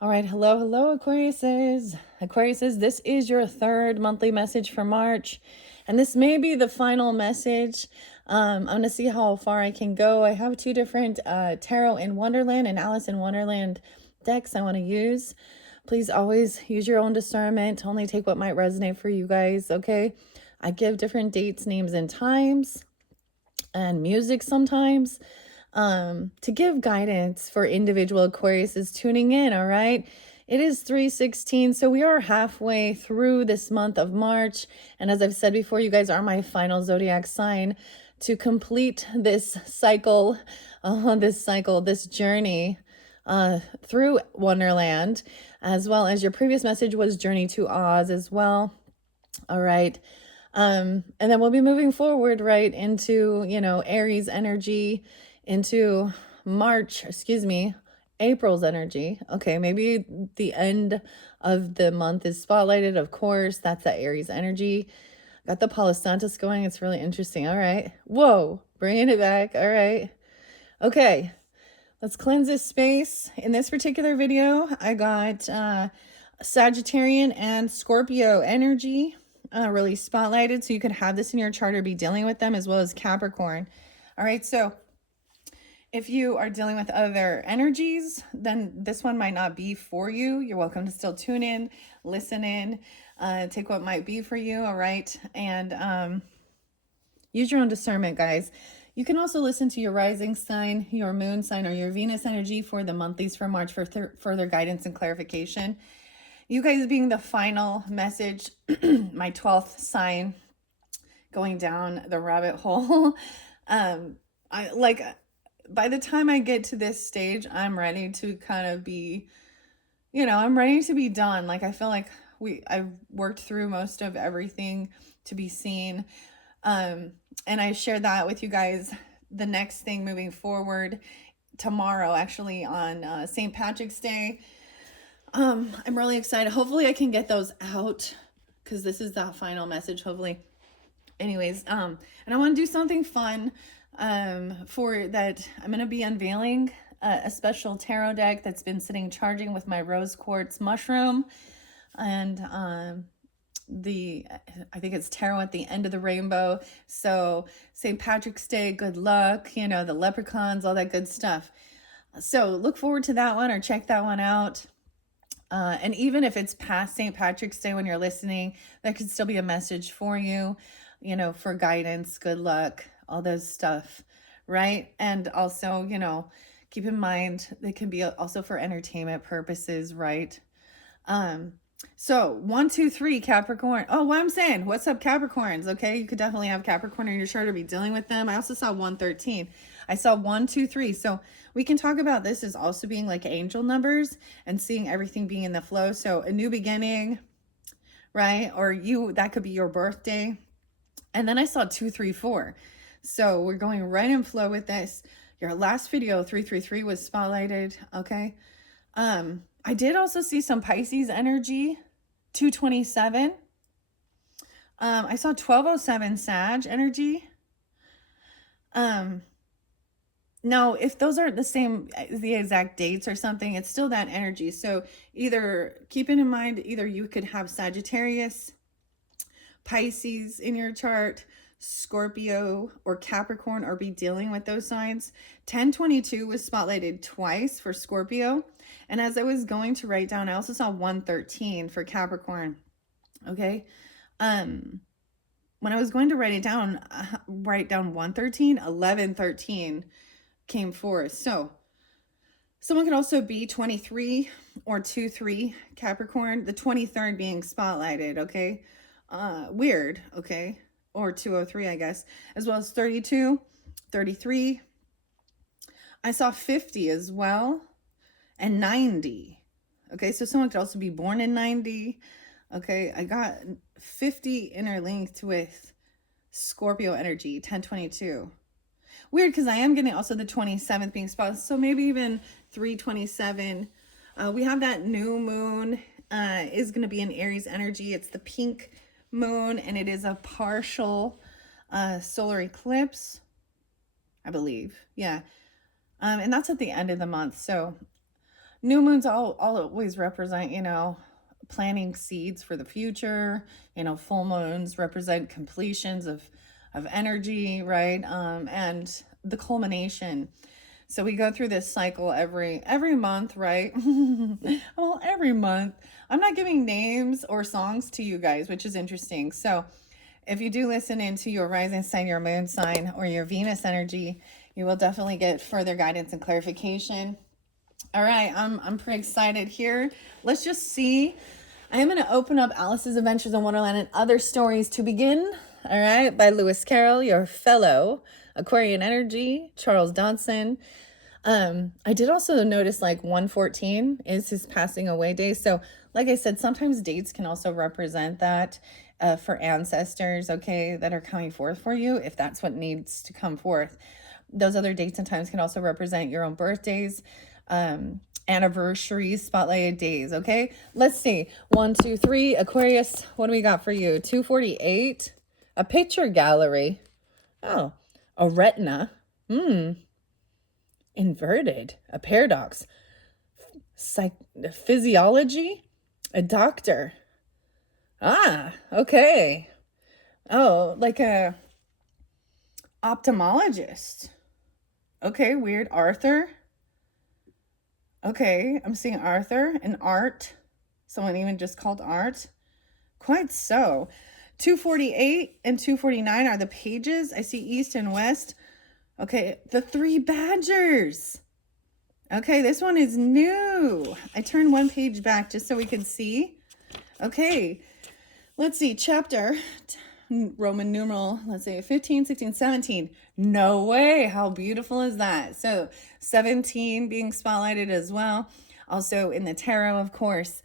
All right, hello, Aquariuses. Aquariuses, this is your third monthly message for March, and this may be the final message. I'm going to see how far I can go. I have two different Tarot in Wonderland and Alice in Wonderland decks I want to use. Please always use your own discernment. Only take what might resonate for you guys, okay? I give different dates, names, and times, and music sometimes to give guidance for individual Aquariuses tuning in. All right, it is 3/16, so we are halfway through this month of March, and as I've said before, you guys are my final zodiac sign to complete this cycle, this journey through Wonderland, as well as your previous message was Journey to Oz as well. All right. And then we'll be moving forward right into, Aries energy, into April's energy. Okay, maybe the end of the month is spotlighted. Of course, that's the Aries energy. Got the Palo Santos going. It's really interesting. All right. Whoa, bringing it back. All right. Okay, let's cleanse this space. In this particular video, I got Sagittarian and Scorpio energy really spotlighted, so you could have this in your chart or be dealing with them, as well as Capricorn. All right, so if you are dealing with other energies, then this one might not be for you. You're welcome to still tune in, listen in, take what might be for you. All right, and use your own discernment, guys. You can also listen to your rising sign, your moon sign, or your Venus energy for the monthlies for March for further guidance and clarification. You guys being the final message, my 12th sign, going down the rabbit hole. By the time I get to this stage, I'm ready to kind of be, I'm ready to be done. Like, I feel like I've worked through most of everything to be seen. And I shared that with you guys. The next thing moving forward tomorrow, actually on St. Patrick's Day. I'm really excited. Hopefully I can get those out, because this is the final message, hopefully. Anyways, and I want to do something fun for that. I'm going to be unveiling a special tarot deck that's been sitting charging with my rose quartz mushroom, and I think it's tarot at the end of the rainbow. So St. Patrick's Day, good luck, the leprechauns, all that good stuff. So look forward to that one, or check that one out. And even if it's past St. Patrick's Day when you're listening, that could still be a message for you, for guidance, good luck, all those stuff, right? And also, keep in mind, they can be also for entertainment purposes, right? So 1, 2, 3, Capricorn. Oh, what I'm saying, what's up, Capricorns? Okay, you could definitely have Capricorn in your chart or be dealing with them. I also saw 113. I saw 1, 2, 3. So we can talk about this as also being like angel numbers and seeing everything being in the flow. So a new beginning, right? Or that could be your birthday. And then I saw 2, 3, 4. So we're going right in flow with this. Your last video, 333, was spotlighted. Okay. I did also see some Pisces energy, 227. I saw 1207 Sag energy. Now, if those aren't the exact dates or something, it's still that energy. So either keep it in mind, either you could have Sagittarius, Pisces in your chart, Scorpio, or Capricorn, or be dealing with those signs. 1022 was spotlighted twice for Scorpio. And as I was going to write down, I also saw 113 for Capricorn. Okay. When I was going to write down 113, 1113 came forth. So someone could also be 23 or 23 Capricorn, the 23rd being spotlighted. Okay. Weird. Okay. Or 203, I guess, as well as 32, 33. I saw 50 as well, and 90. Okay, so someone could also be born in 90. Okay, I got 50 interlinked with Scorpio energy, 1022. Weird, because I am getting also the 27th being spotted, so maybe even 327. We have that new moon is going to be in Aries energy. It's the pink moon, and it is a partial solar eclipse, I believe. Yeah. And that's at the end of the month. So New moons always represent, planting seeds for the future. Full moons represent completions of energy, right? And the culmination. So we go through this cycle every month, right? Well, every month. I'm not giving names or songs to you guys, which is interesting. So if you do listen into your rising sign, your moon sign, or your Venus energy, you will definitely get further guidance and clarification. All right, I'm pretty excited here. Let's just see. I am going to open up Alice's Adventures in Wonderland and Other Stories to begin. All right, by Lewis Carroll, your fellow Aquarian energy, Charles Dodson. I did also notice like 114 is his passing away day. So like I said, sometimes dates can also represent that for ancestors, okay, that are coming forth for you, if that's what needs to come forth. Those other dates and times can also represent your own birthdays, anniversaries, spotlighted days, okay? Let's see. 1, 2, 3, Aquarius, what do we got for you? 248, a picture gallery. Oh, a retina. Inverted, a paradox. Physiology, a doctor. Ah, okay. Oh, like a ophthalmologist. Okay, weird. Arthur. Okay, I'm seeing Arthur and art. Someone even just called art. Quite so. 248 and 249 are the pages. I see east and west. Okay, the 3 badgers. Okay, this one is new. I turned one page back just so we could see. Okay, let's see. Chapter, Roman numeral, let's say 15, 16, 17. No way. How beautiful is that? So 17 being spotlighted as well. Also in the tarot, of course,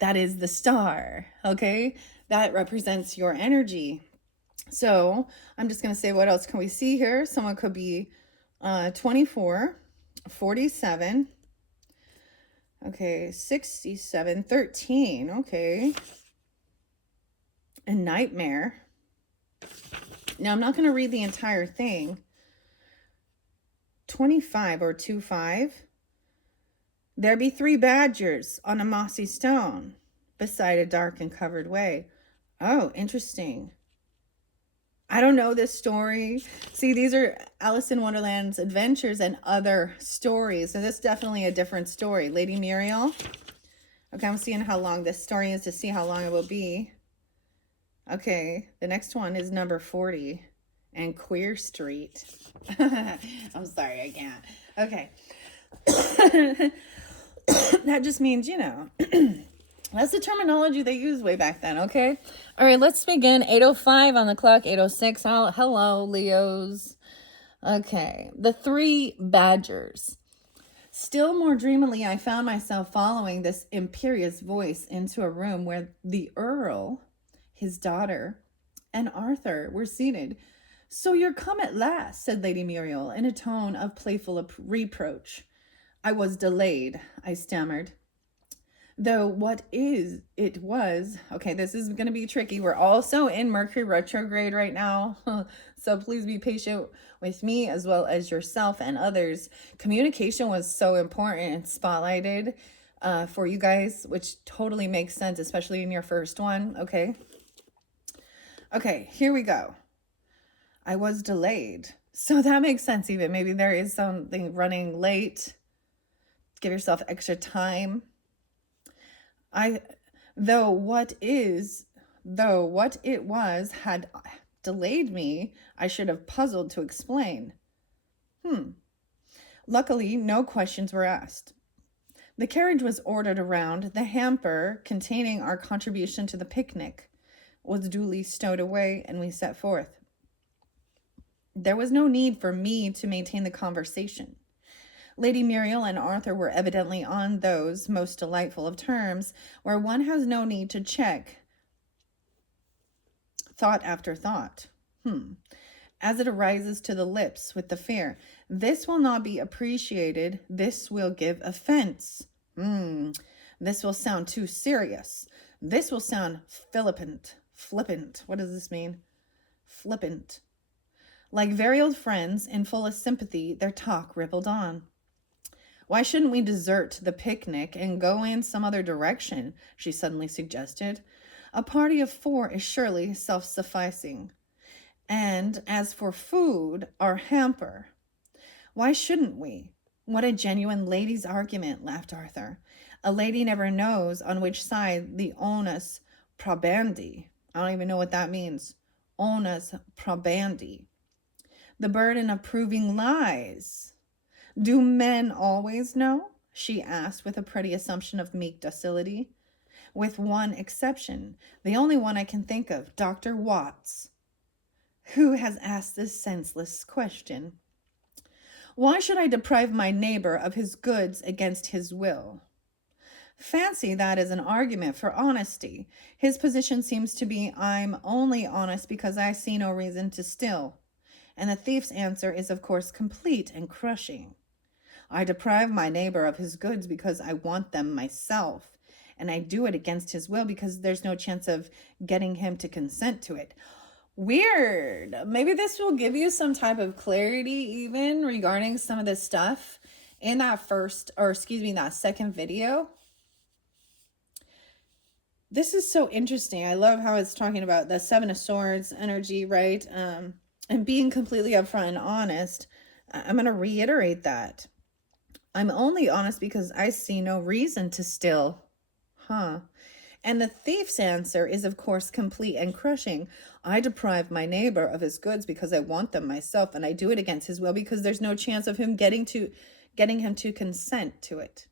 that is the star. Okay, that represents your energy. So I'm just going to say, what else can we see here? Someone could be 24, 47, okay, 67, 13, okay, a nightmare. Now, I'm not going to read the entire thing. 25 or 25. There be 3 badgers on a mossy stone beside a dark and covered way. Oh, interesting. I don't know this story. See, these are Alice in Wonderland's Adventures and Other Stories. So this is definitely a different story. Lady Muriel. Okay, I'm seeing how long this story is to see how long it will be. Okay, the next one is number 40 and Queer Street. I'm sorry, I can't. Okay. That just means, that's the terminology they used way back then, okay? All right, let's begin. 8:05 on the clock, 8:06. Hello, Leos. Okay, the 3 badgers. Still more dreamily, I found myself following this imperious voice into a room where the Earl, his daughter, and Arthur were seated. So you're come at last, said Lady Muriel in a tone of playful reproach. I was delayed, I stammered. Though it was, okay, this is going to be tricky. We're also in Mercury retrograde right now. So please be patient with me as well as yourself and others. Communication was so important and spotlighted for you guys, which totally makes sense, especially in your first one. Okay. Okay, here we go. I was delayed. So that makes sense even. Maybe there is something running late. Give yourself extra time. Though what it was had delayed me, I should have puzzled to explain. Luckily, no questions were asked. The carriage was ordered around. The hamper containing our contribution to the picnic was duly stowed away, and we set forth. There was no need for me to maintain the conversation. Lady Muriel and Arthur were evidently on those most delightful of terms where one has no need to check thought after thought. As it arises to the lips with the fear, this will not be appreciated. This will give offense. This will sound too serious. This will sound flippant. What does this mean? Flippant. Like very old friends in fullest sympathy, their talk rippled on. Why shouldn't we desert the picnic and go in some other direction? She suddenly suggested. A party of 4 is surely self-sufficing. And as for food, our hamper. Why shouldn't we? What a genuine lady's argument, laughed Arthur. A lady never knows on which side the onus probandi. I don't even know what that means. Onus probandi. The burden of proving lies. Do men always know? She asked with a pretty assumption of meek docility. With one exception, the only one I can think of, Dr. Watts. Who has asked this senseless question? Why should I deprive my neighbor of his goods against his will? Fancy that as an argument for honesty. His position seems to be, I'm only honest because I see no reason to steal. And the thief's answer is, of course, complete and crushing. I deprive my neighbor of his goods because I want them myself. And I do it against his will because there's no chance of getting him to consent to it. Weird. Maybe this will give you some type of clarity even regarding some of this stuff in that that second video. This is so interesting. I love how it's talking about the 7 of Swords energy, right? And being completely upfront and honest. I'm going to reiterate that. I'm only honest because I see no reason to steal. And the thief's answer is, of course, complete and crushing. I deprive my neighbor of his goods because I want them myself, and I do it against his will because there's no chance of him getting him to consent to it.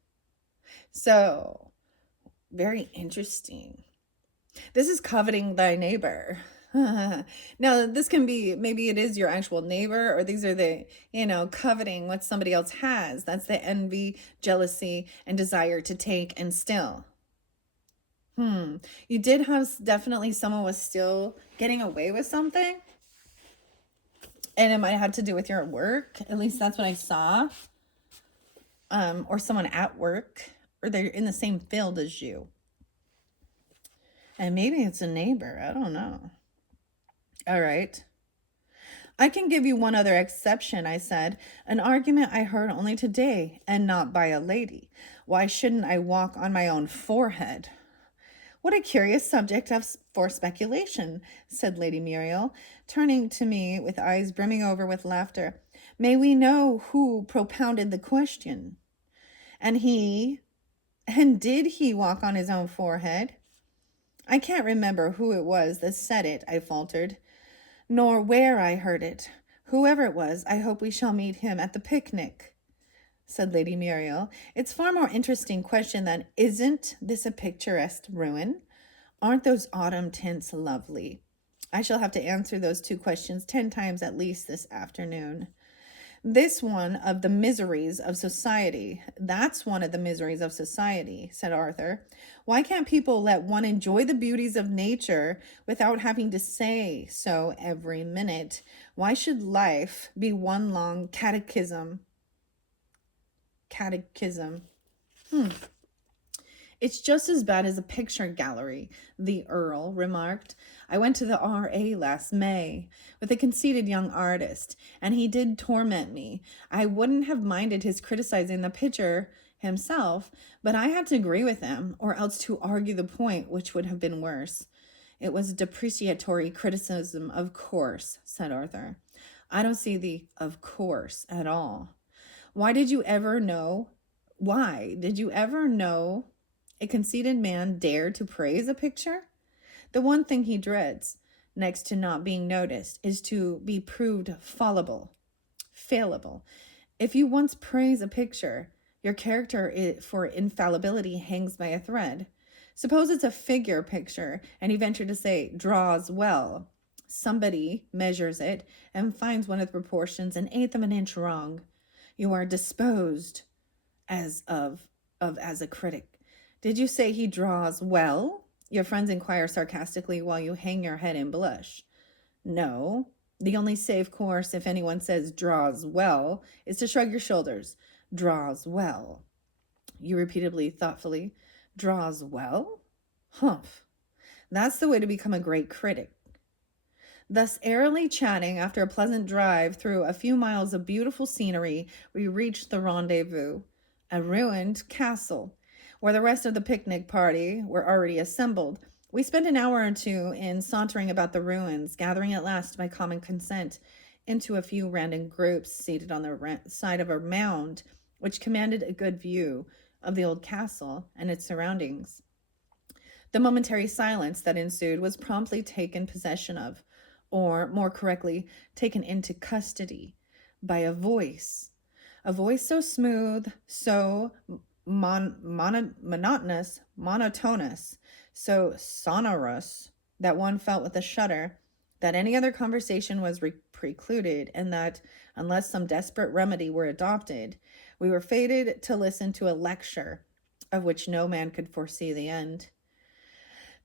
So, very interesting. This is coveting thy neighbor. Now, this can be, maybe it is your actual neighbor, or these are the, coveting what somebody else has. That's the envy, jealousy, and desire to take and steal. You did have definitely someone was still getting away with something. And it might have to do with your work. At least that's what I saw. Or someone at work. Or they're in the same field as you. And maybe it's a neighbor. I don't know. All right. I can give you one other exception, I said. An argument I heard only today and not by a lady. Why shouldn't I walk on my own forehead? What a curious subject for speculation, said Lady Muriel, turning to me with eyes brimming over with laughter. May we know who propounded the question? And did he walk on his own forehead? I can't remember who it was that said it, I faltered, nor where I heard it. Whoever it was, I hope we shall meet him at the picnic, said Lady Muriel. It's far more interesting question than, isn't this a picturesque ruin? Aren't those autumn tints lovely? I shall have to answer those 2 questions 10 times at least this afternoon. This one of the miseries of society. That's one of the miseries of society, said Arthur. Why can't people let one enjoy the beauties of nature without having to say so every minute? Why should life be one long catechism? It's just as bad as a picture gallery, the Earl remarked. I went to the RA last May with a conceited young artist, and he did torment me. I wouldn't have minded his criticizing the picture himself, but I had to agree with him, or else to argue the point, which would have been worse. It was depreciatory criticism, of course, said Arthur. I don't see the of course at all. Why did you ever know a conceited man dare to praise a picture? The one thing he dreads, next to not being noticed, is to be proved failable. If you once praise a picture, your character for infallibility hangs by a thread. Suppose it's a figure picture, and you venture to say, draws well. Somebody measures it and finds one of the proportions an eighth of an inch wrong. You are disposed as a critic. Did you say he draws well? Your friends inquire sarcastically while you hang your head and blush. No, the only safe course if anyone says draws well is to shrug your shoulders. Draws well. You repeatedly, thoughtfully, draws well? Humph. That's the way to become a great critic. Thus airily chatting after a pleasant drive through a few miles of beautiful scenery, we reached the rendezvous. a ruined castle, where the rest of the picnic party were already assembled. We spent an hour or two in sauntering about the ruins, gathering at last by common consent into a few random groups seated on the side of a mound, which commanded a good view of the old castle and its surroundings. The momentary silence that ensued was promptly taken possession of, or more correctly, taken into custody, by a voice so smooth, so monotonous, so sonorous, that one felt with a shudder that any other conversation was precluded, and that, unless some desperate remedy were adopted, we were fated to listen to a lecture of which no man could foresee the end.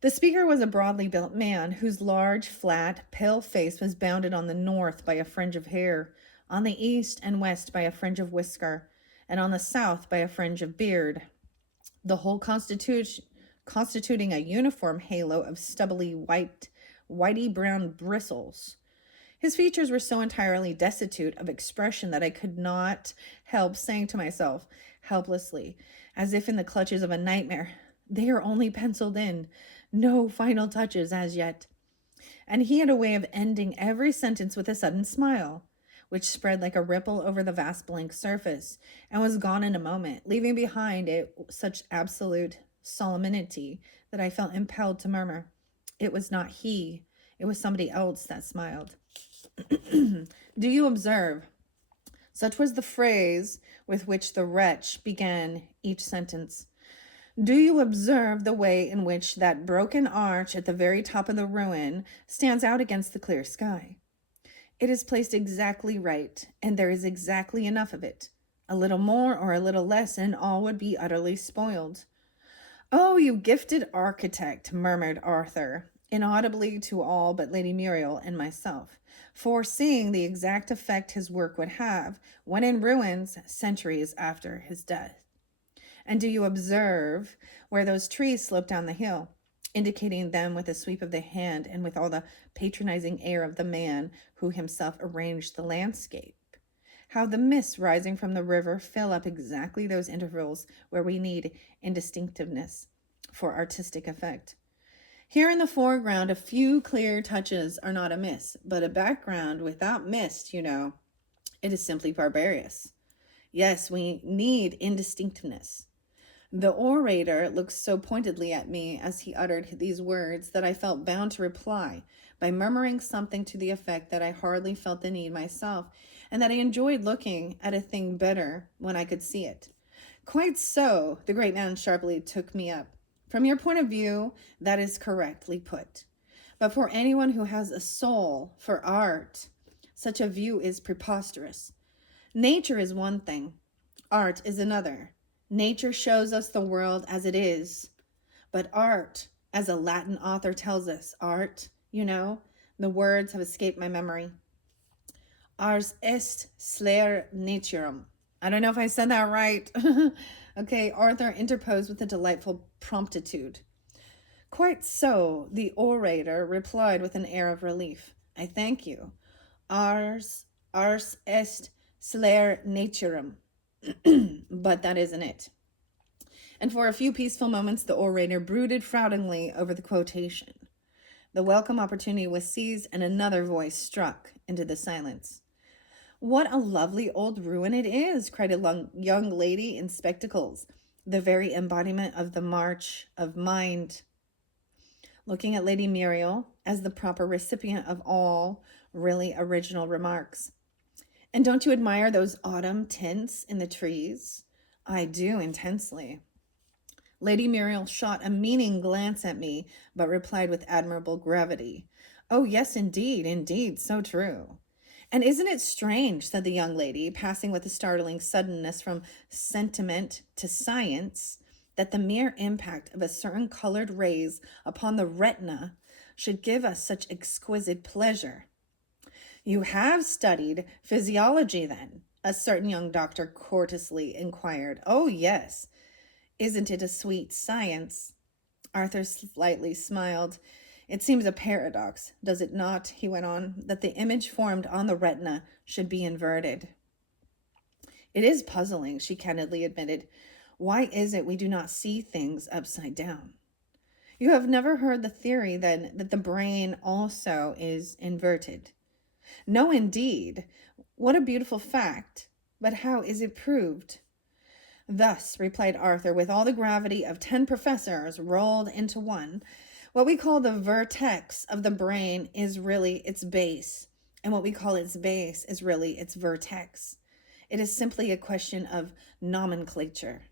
The speaker was a broadly built man whose large, flat, pale face was bounded on the north by a fringe of hair, on the east and west by a fringe of whisker, and on the south by a fringe of beard, the whole constituting a uniform halo of stubbly whitey brown bristles. His features were so entirely destitute of expression that I could not help saying to myself, helplessly, as if in the clutches of a nightmare, "They are only penciled in, no final touches as yet." And he had a way of ending every sentence with a sudden smile, which spread like a ripple over the vast blank surface, and was gone in a moment, leaving behind it such absolute solemnity that I felt impelled to murmur, "It was not he, it was somebody else that smiled." Do you observe? Such was the phrase with which the wretch began each sentence. Do you observe the way in which that broken arch at the very top of the ruin stands out against the clear sky? It is placed exactly right, and there is exactly enough of it. A little more or a little less, and all would be utterly spoiled. "Oh, you gifted architect," murmured Arthur, inaudibly to all but Lady Muriel and myself, foreseeing the exact effect his work would have when in ruins centuries after his death. "And do you observe where those trees slope down the hill?" indicating them with a sweep of the hand and with all the patronizing air of the man who himself arranged the landscape. "How the mists rising from the river fill up exactly those intervals where we need indistinctiveness for artistic effect. Here in the foreground, a few clear touches are not amiss, but a background without mist, you know, it is simply barbarous. Yes, we need indistinctness." The orator looked so pointedly at me as he uttered these words that I felt bound to reply by murmuring something to the effect that I hardly felt the need myself, and that I enjoyed looking at a thing better when I could see it. "Quite so," the great man sharply took me up. "From your point of view, that is correctly put. But for anyone who has a soul for art, such a view is preposterous. Nature is one thing, art is another. Nature shows us the world as it is, but art, as a Latin author tells us, art, you know, the words have escaped my memory. Ars est slare naturam." I don't know if I said that right. Okay, Arthur interposed with a delightful promptitude. "Quite so," the orator replied with an air of relief. "I thank you. Ars est slare naturam." But that isn't it. And for a few peaceful moments, the orator brooded frowningly over the quotation. The welcome opportunity was seized, and another voice struck into the silence. "What a lovely old ruin it is," cried a young lady in spectacles, the very embodiment of the march of mind, looking at Lady Muriel as the proper recipient of all really original remarks. "And don't you admire those autumn tints in the trees?" "I do, intensely." Lady Muriel shot a meaning glance at me, but replied with admirable gravity, "Oh, yes, indeed, so true." "And isn't it strange," said the young lady, passing with a startling suddenness from sentiment to science, "that the mere impact of a certain colored rays upon the retina should give us such exquisite pleasure?" "You have studied physiology, then?" a certain young doctor courteously inquired. "Oh, yes." "Isn't it a sweet science?" Arthur slightly smiled. "It seems a paradox, does it not," he went on, "that the image formed on the retina should be inverted." It is puzzling, she candidly admitted. Why is it we do not see things upside down? You have never heard the theory then that the brain also is inverted. No, indeed. What a beautiful fact. But how is it proved? Thus, replied Arthur, with all the gravity of 10 professors rolled into one, what we call the vertex of the brain is really its base, and what we call its base is really its vertex. It is simply a question of nomenclature.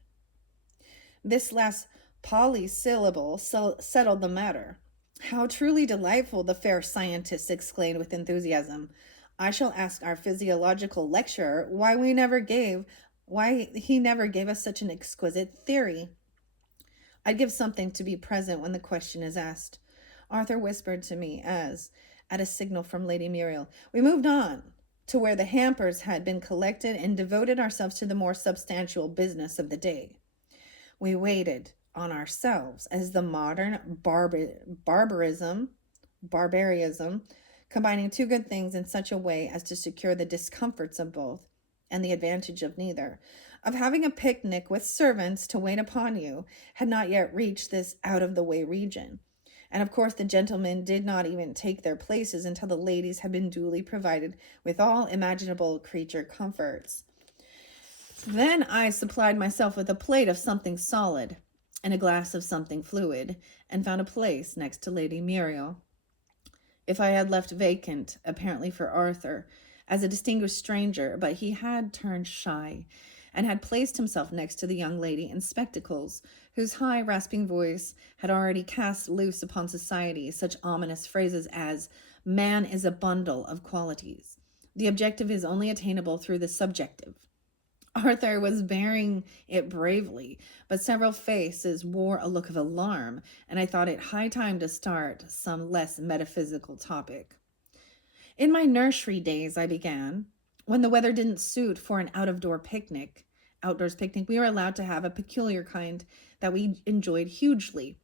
This last polysyllable settled the matter. How truly delightful, the fair scientist exclaimed with enthusiasm. I shall ask our physiological lecturer why he never gave us such an exquisite theory. I'd give something to be present when the question is asked. Arthur whispered to me as, at a signal from Lady Muriel, we moved on to where the hampers had been collected and devoted ourselves to the more substantial business of the day. We waited on ourselves as the modern barbarism, combining two good things in such a way as to secure the discomforts of both and the advantage of neither, of having a picnic with servants to wait upon you, had not yet reached this out-of-the-way region. And of course the gentlemen did not even take their places until the ladies had been duly provided with all imaginable creature comforts. Then I supplied myself with a plate of something solid and a glass of something fluid, and found a place next to Lady Muriel. If I had left vacant, apparently for Arthur, as a distinguished stranger, but he had turned shy, and had placed himself next to the young lady in spectacles, whose high, rasping voice had already cast loose upon society such ominous phrases as, man is a bundle of qualities. The objective is only attainable through the subjective. Arthur was bearing it bravely, but several faces wore a look of alarm, and I thought it high time to start some less metaphysical topic. In my nursery days, I began, when the weather didn't suit for an outdoors picnic, we were allowed to have a peculiar kind that we enjoyed hugely.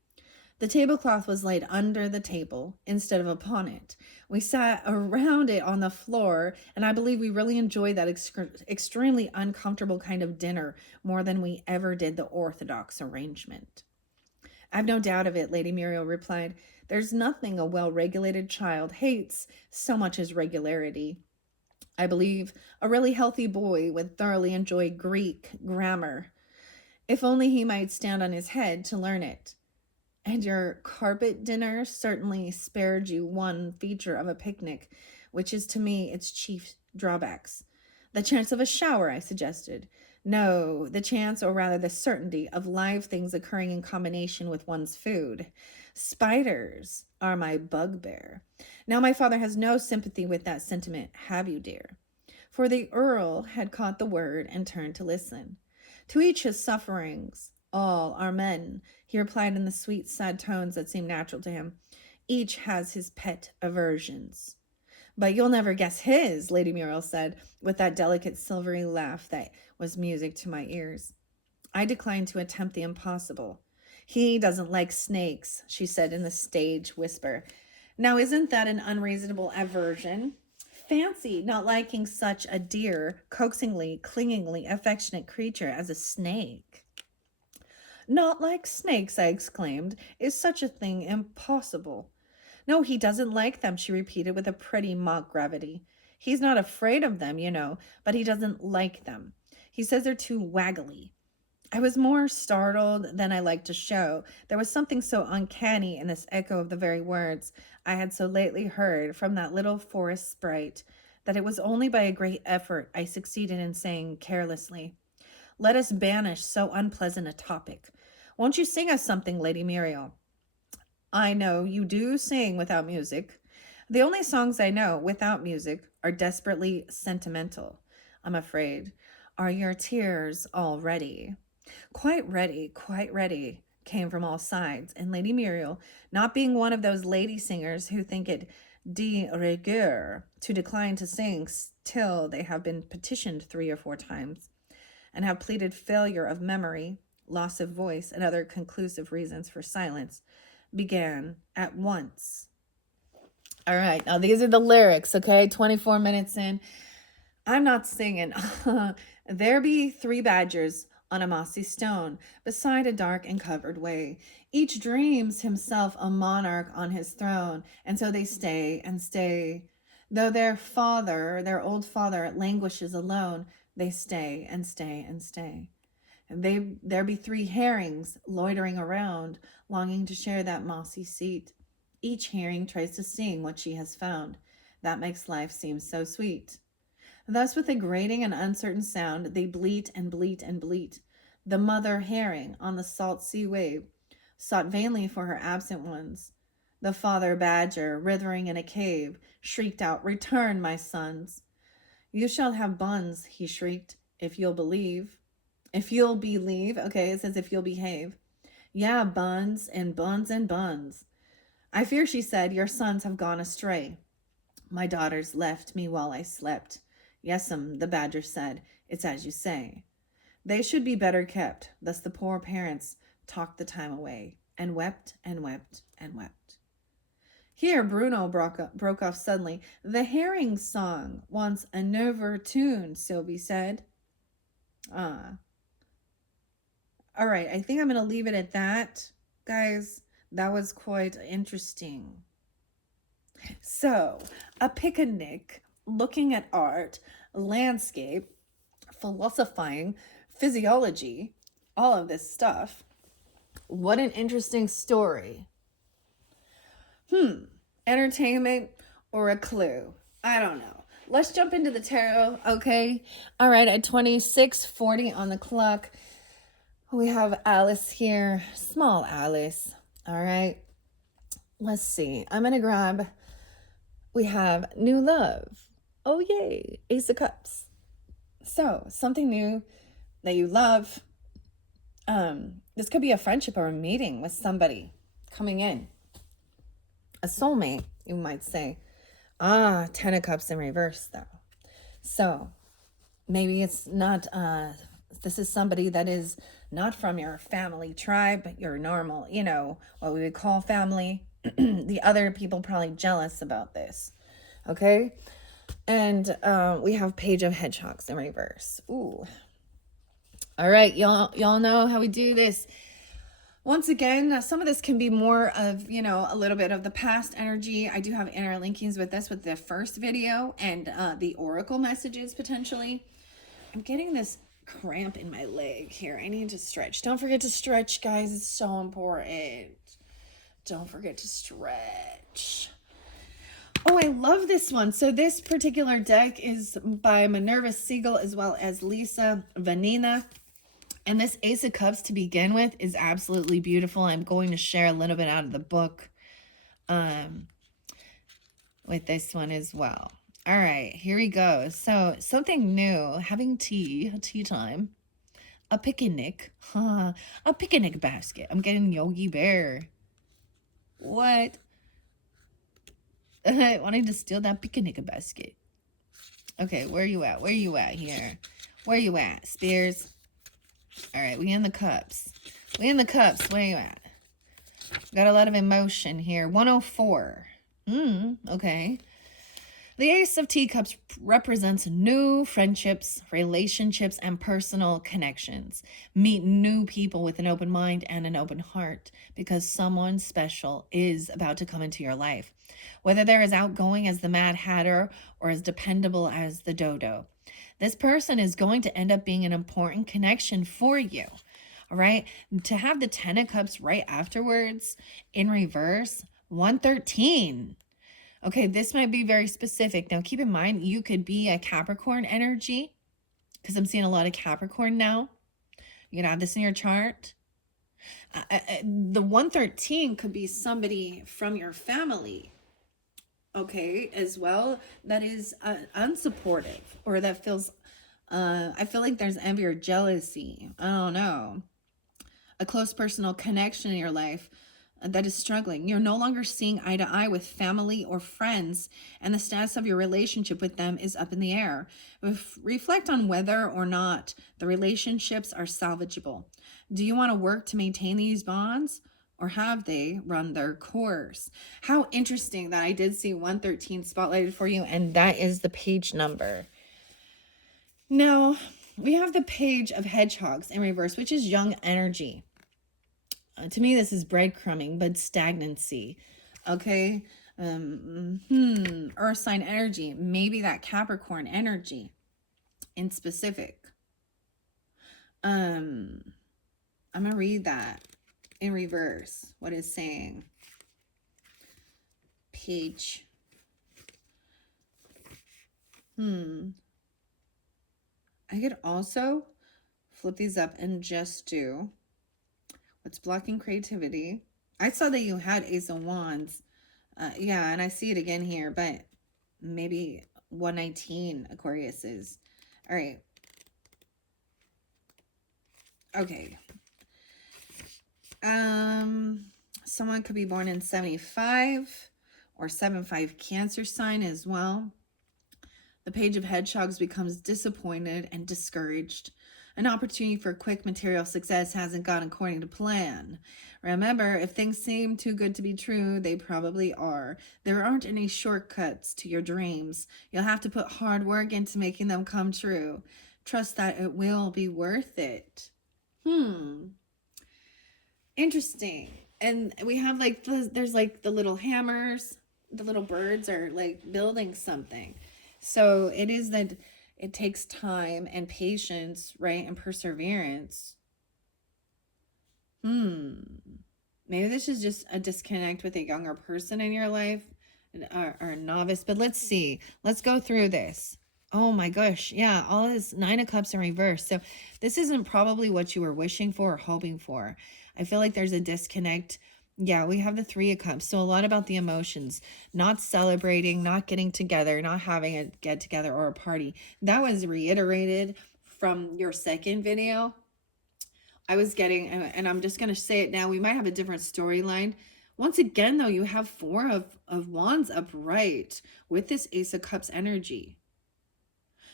The tablecloth was laid under the table instead of upon it. We sat around it on the floor, and I believe we really enjoyed that extremely uncomfortable kind of dinner more than we ever did the orthodox arrangement. I've no doubt of it, Lady Muriel replied. There's nothing a well-regulated child hates so much as regularity. I believe a really healthy boy would thoroughly enjoy Greek grammar, if only he might stand on his head to learn it. And your carpet dinner certainly spared you one feature of a picnic, which is to me its chief drawbacks. The chance of a shower, I suggested. No, the chance, or rather the certainty, of live things occurring in combination with one's food. Spiders are my bugbear. Now my father has no sympathy with that sentiment, have you, dear? For the Earl had caught the word and turned to listen. To each his sufferings. All are men, he replied in the sweet, sad tones that seemed natural to him. Each has his pet aversions. But you'll never guess his, Lady Muriel said, with that delicate silvery laugh that was music to my ears. I declined to attempt the impossible. He doesn't like snakes, she said in a stage whisper. Now, isn't that an unreasonable aversion? Fancy not liking such a dear, coaxingly, clingingly affectionate creature as a snake. Not like snakes, I exclaimed. Is such a thing impossible? No, he doesn't like them, she repeated with a pretty mock gravity. He's not afraid of them, you know, but he doesn't like them. He says they're too waggly. I was more startled than I liked to show. There was something so uncanny in this echo of the very words I had so lately heard from that little forest sprite that it was only by a great effort I succeeded in saying carelessly, let us banish so unpleasant a topic. Won't you sing us something, Lady Muriel? I know you do sing without music. The only songs I know without music are desperately sentimental, I'm afraid. Are your tears all ready? Quite ready, came from all sides, and Lady Muriel, not being one of those lady singers who think it de rigueur to decline to sing till they have been petitioned 3 or 4 times, and have pleaded failure of memory, loss of voice, and other conclusive reasons for silence, began at once. All right, now these are the lyrics, okay? 24 minutes in. I'm not singing. There be 3 badgers on a mossy stone, beside a dark and covered way. Each dreams himself a monarch on his throne, and so they stay and stay. Though their old father, languishes alone, they stay and stay and stay. And there be 3 herrings loitering around, longing to share that mossy seat. Each herring tries to sing what she has found. That makes life seem so sweet. Thus, with a grating and uncertain sound, they bleat and bleat and bleat. The mother herring on the salt sea wave sought vainly for her absent ones. The father badger, writhing in a cave, shrieked out, "Return, my sons." "You shall have buns," he shrieked, "if you'll believe." If you'll believe, okay, it says if you'll behave. "Yeah, buns and buns and buns." "I fear," she said, "your sons have gone astray. My daughters left me while I slept." "Yes'm," the badger said, "it's as you say. They should be better kept." Thus the poor parents talked the time away, and wept and wept and wept. Here Bruno broke off suddenly. "The herring song wants a newer tune," Sylvie said. All right, I think I'm going to leave it at that. Guys, that was quite interesting. So, a picnic, looking at art, landscape, philosophizing, physiology, all of this stuff. What an interesting story. Entertainment or a clue? I don't know. Let's jump into the tarot, okay? All right, at 26:40 on the clock, we have Alice here, small Alice. All right, let's see. I'm going to grab, we have new love. Oh, yay, Ace of Cups. So, something new that you love. This could be a friendship or a meeting with somebody coming in. A soulmate, you might say. 10 of Cups in reverse, though. So, maybe it's not, this is somebody that is not from your family tribe, but your normal, what we would call family. The other people probably jealous about this. Okay? And we have Page of Hedgehogs in reverse. Ooh. All right, y'all know how we do this. Once again, some of this can be more of, a little bit of the past energy. I do have interlinkings with this with the first video and the oracle messages potentially. I'm getting this cramp in my leg here. I need to stretch. Don't forget to stretch, guys. It's so important. Don't forget to stretch. Oh, I love this one. So this particular deck is by Minerva Siegel as well as Lisa Vanina. And this Ace of Cups to begin with is absolutely beautiful. I'm going to share a little bit out of the book with this one as well. All right, here we go. So something new, having tea time, a picnic, a picnic basket. I'm getting Yogi Bear. What? Wanting to steal that picnic basket. Okay, where you at? Where you at here? Where you at, Spears? All right, we in the cups. We in the cups. Where you at? Got a lot of emotion here. 104. Okay. The Ace of Teacups represents new friendships, relationships, and personal connections. Meet new people with an open mind and an open heart because someone special is about to come into your life. Whether they're as outgoing as the Mad Hatter or as dependable as the Dodo, this person is going to end up being an important connection for you. All right. To have the 10 of Cups right afterwards in reverse, 113. Okay, this might be very specific. Now, keep in mind, you could be a Capricorn energy because I'm seeing a lot of Capricorn now. You can have this in your chart. The 113 could be somebody from your family, okay, as well, that is unsupportive or that feels, I feel like there's envy or jealousy. I don't know. A close personal connection in your life that is struggling. You're no longer seeing eye to eye with family or friends, and the status of your relationship with them is up in the air. Reflect on whether or not the relationships are salvageable. Do you want to work to maintain these bonds, or have they run their course? How interesting that I did see 113 spotlighted for you, and that is the page number. Now, we have the Page of Hedgehogs in reverse, which is young energy. To me, this is breadcrumbing, but stagnancy. Okay. Earth sign energy. Maybe that Capricorn energy in specific. I'm going to read that in reverse. What it's saying. Page. I could also flip these up and just do what's blocking creativity. I saw that you had Ace of Wands. Yeah, and I see it again here, but maybe 119 Aquarius is. All right. Okay. Someone could be born in 75 or 75 Cancer sign as well. The Page of Hedgehogs becomes disappointed and discouraged. An opportunity for quick material success hasn't gone according to plan. Remember, if things seem too good to be true, they probably are. There aren't any shortcuts to your dreams. You'll have to put hard work into making them come true. Trust that it will be worth it. Interesting. And we have like, there's like the little hammers. The little birds are like building something. So it is that it takes time and patience, right? And perseverance. Maybe this is just a disconnect with a younger person in your life, or a novice. But let's see. Let's go through this. Oh my gosh. Yeah, all this 9 of Cups in reverse. So this isn't probably what you were wishing for or hoping for. I feel like there's a disconnect. Yeah, we have the 3 of Cups. So a lot about the emotions, not celebrating, not getting together, not having a get together or a party. That was reiterated from your second video. I was getting, and I'm just going to say it now, we might have a different storyline. Once again, though, you have 4 of Wands upright with this Ace of Cups energy.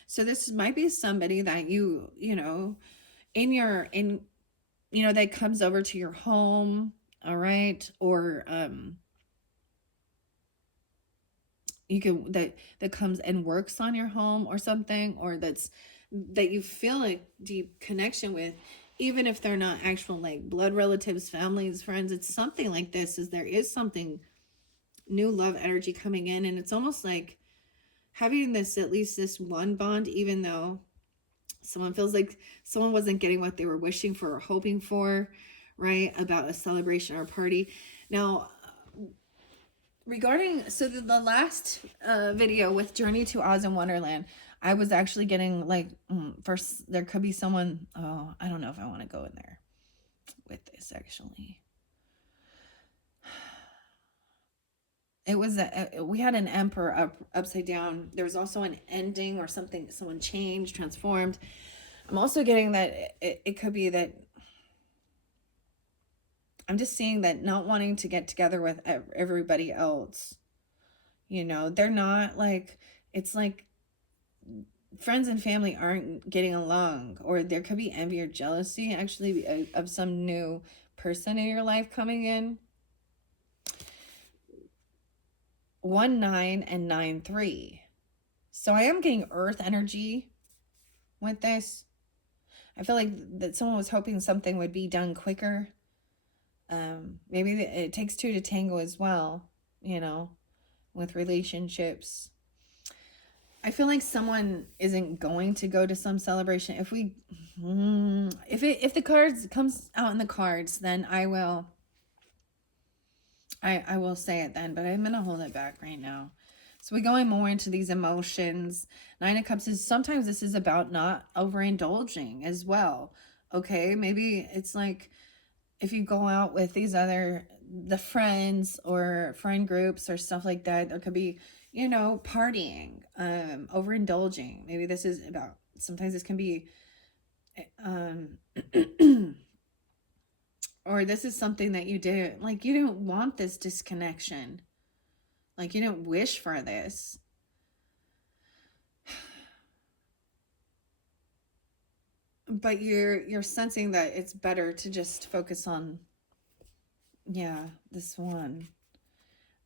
So this might be somebody that you know, that comes over to your home, all right? Or you can, that comes and works on your home or something, or that you feel a deep connection with, even if they're not actual like blood relatives, families, friends. It's something like this, is there is something new love energy coming in, and it's almost like having this, at least this one bond, even though someone feels like someone wasn't getting what they were wishing for or hoping for, right? About a celebration or a party. Now, regarding, so the last video with Journey to Oz and Wonderland, I was actually getting like, first, there could be someone, oh, I don't know if I want to go in there with this actually. It was we had an emperor upside down. There was also an ending or something, someone changed, transformed. I'm also getting that it could be that I'm just seeing that not wanting to get together with everybody else. You know, they're not like, it's like friends and family aren't getting along, or there could be envy or jealousy actually of some new person in your life coming in. 1, 9, and 9, 3. So I am getting earth energy with this. I feel like that someone was hoping something would be done quicker. Maybe it takes 2 to tango as well, you know, with relationships. I feel like someone isn't going to go to some celebration. If the cards comes out in the cards, then I will say it then, but I'm going to hold it back right now. So we're going more into these emotions. 9 of Cups is, sometimes this is about not overindulging as well. Okay, maybe it's like if you go out with the friends or friend groups or stuff like that, there could be, you know, partying, overindulging. Maybe this is about, sometimes this can be, or this is something that you didn't, like, you didn't want this disconnection. Like, you didn't wish for this. But you're sensing that it's better to just focus on, yeah, this one.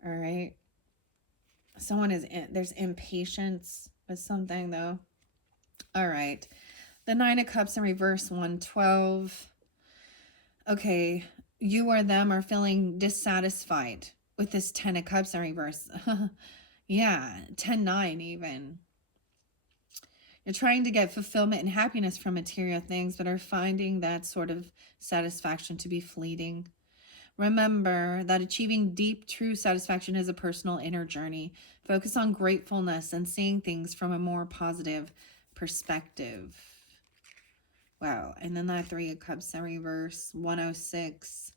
All right. Someone is there's impatience with something though. All right. The Nine of Cups in reverse, 112. Okay, you or them are feeling dissatisfied with this 10 of Cups in reverse. Yeah, 10-9 even. You're trying to get fulfillment and happiness from material things, but are finding that sort of satisfaction to be fleeting. Remember that achieving deep, true satisfaction is a personal inner journey. Focus on gratefulness and seeing things from a more positive perspective. Wow. And then that Three of Cups in reverse, 106.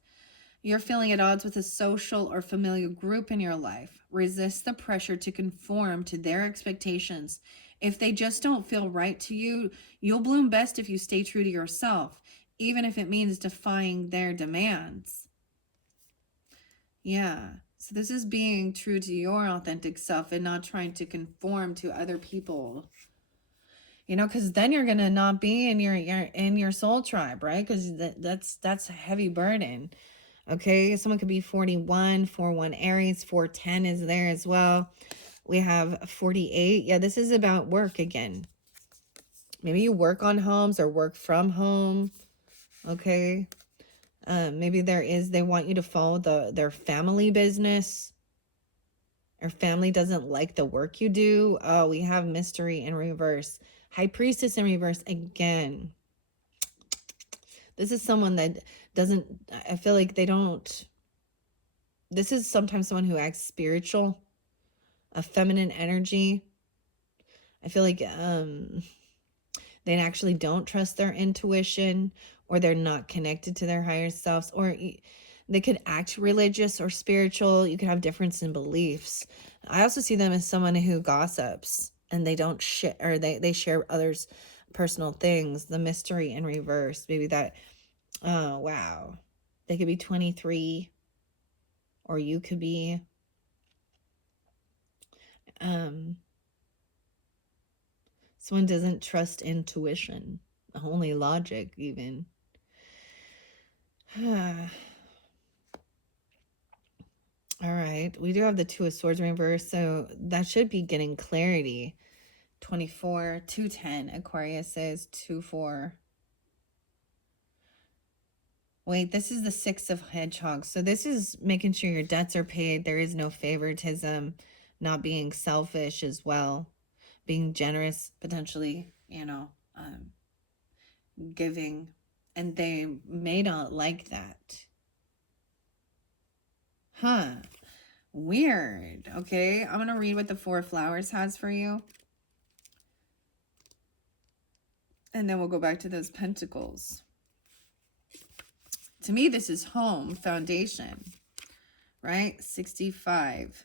You're feeling at odds with a social or familial group in your life. Resist the pressure to conform to their expectations. If they just don't feel right to you, you'll bloom best if you stay true to yourself, even if it means defying their demands. Yeah. So this is being true to your authentic self and not trying to conform to other people. You know, because then you're gonna not be in your soul tribe, right? Because that's a heavy burden. Okay, someone could be 41, 4-1 Aries, 410 is there as well. We have 48. Yeah, this is about work again. Maybe you work on homes or work from home. Okay. Maybe they want you to follow their family business. Or family doesn't like the work you do. Oh, we have Mystery in reverse. High Priestess in reverse again. This is someone that doesn't, I feel like they don't, this is sometimes someone who acts spiritual, a feminine energy. I feel like they actually don't trust their intuition, or they're not connected to their higher selves, or they could act religious or spiritual. You could have difference in beliefs. I also see them as someone who gossips and they don't share, or they share others' personal things. The Mystery in reverse. Maybe that, oh, wow. They could be 23, or you could be. Someone doesn't trust intuition, only logic even. All right, we do have the Two of Swords reverse, so that should be getting clarity. 24, 210, Aquarius says 24. Wait, this is the Six of Hedgehogs. So this is making sure your debts are paid. There is no favoritism, not being selfish as well, being generous, potentially, you know, giving. And they may not like that. Huh. Weird. Okay, I'm going to read what the Four of Flowers has for you. And then we'll go back to those pentacles. To me, this is home, foundation, right? 65.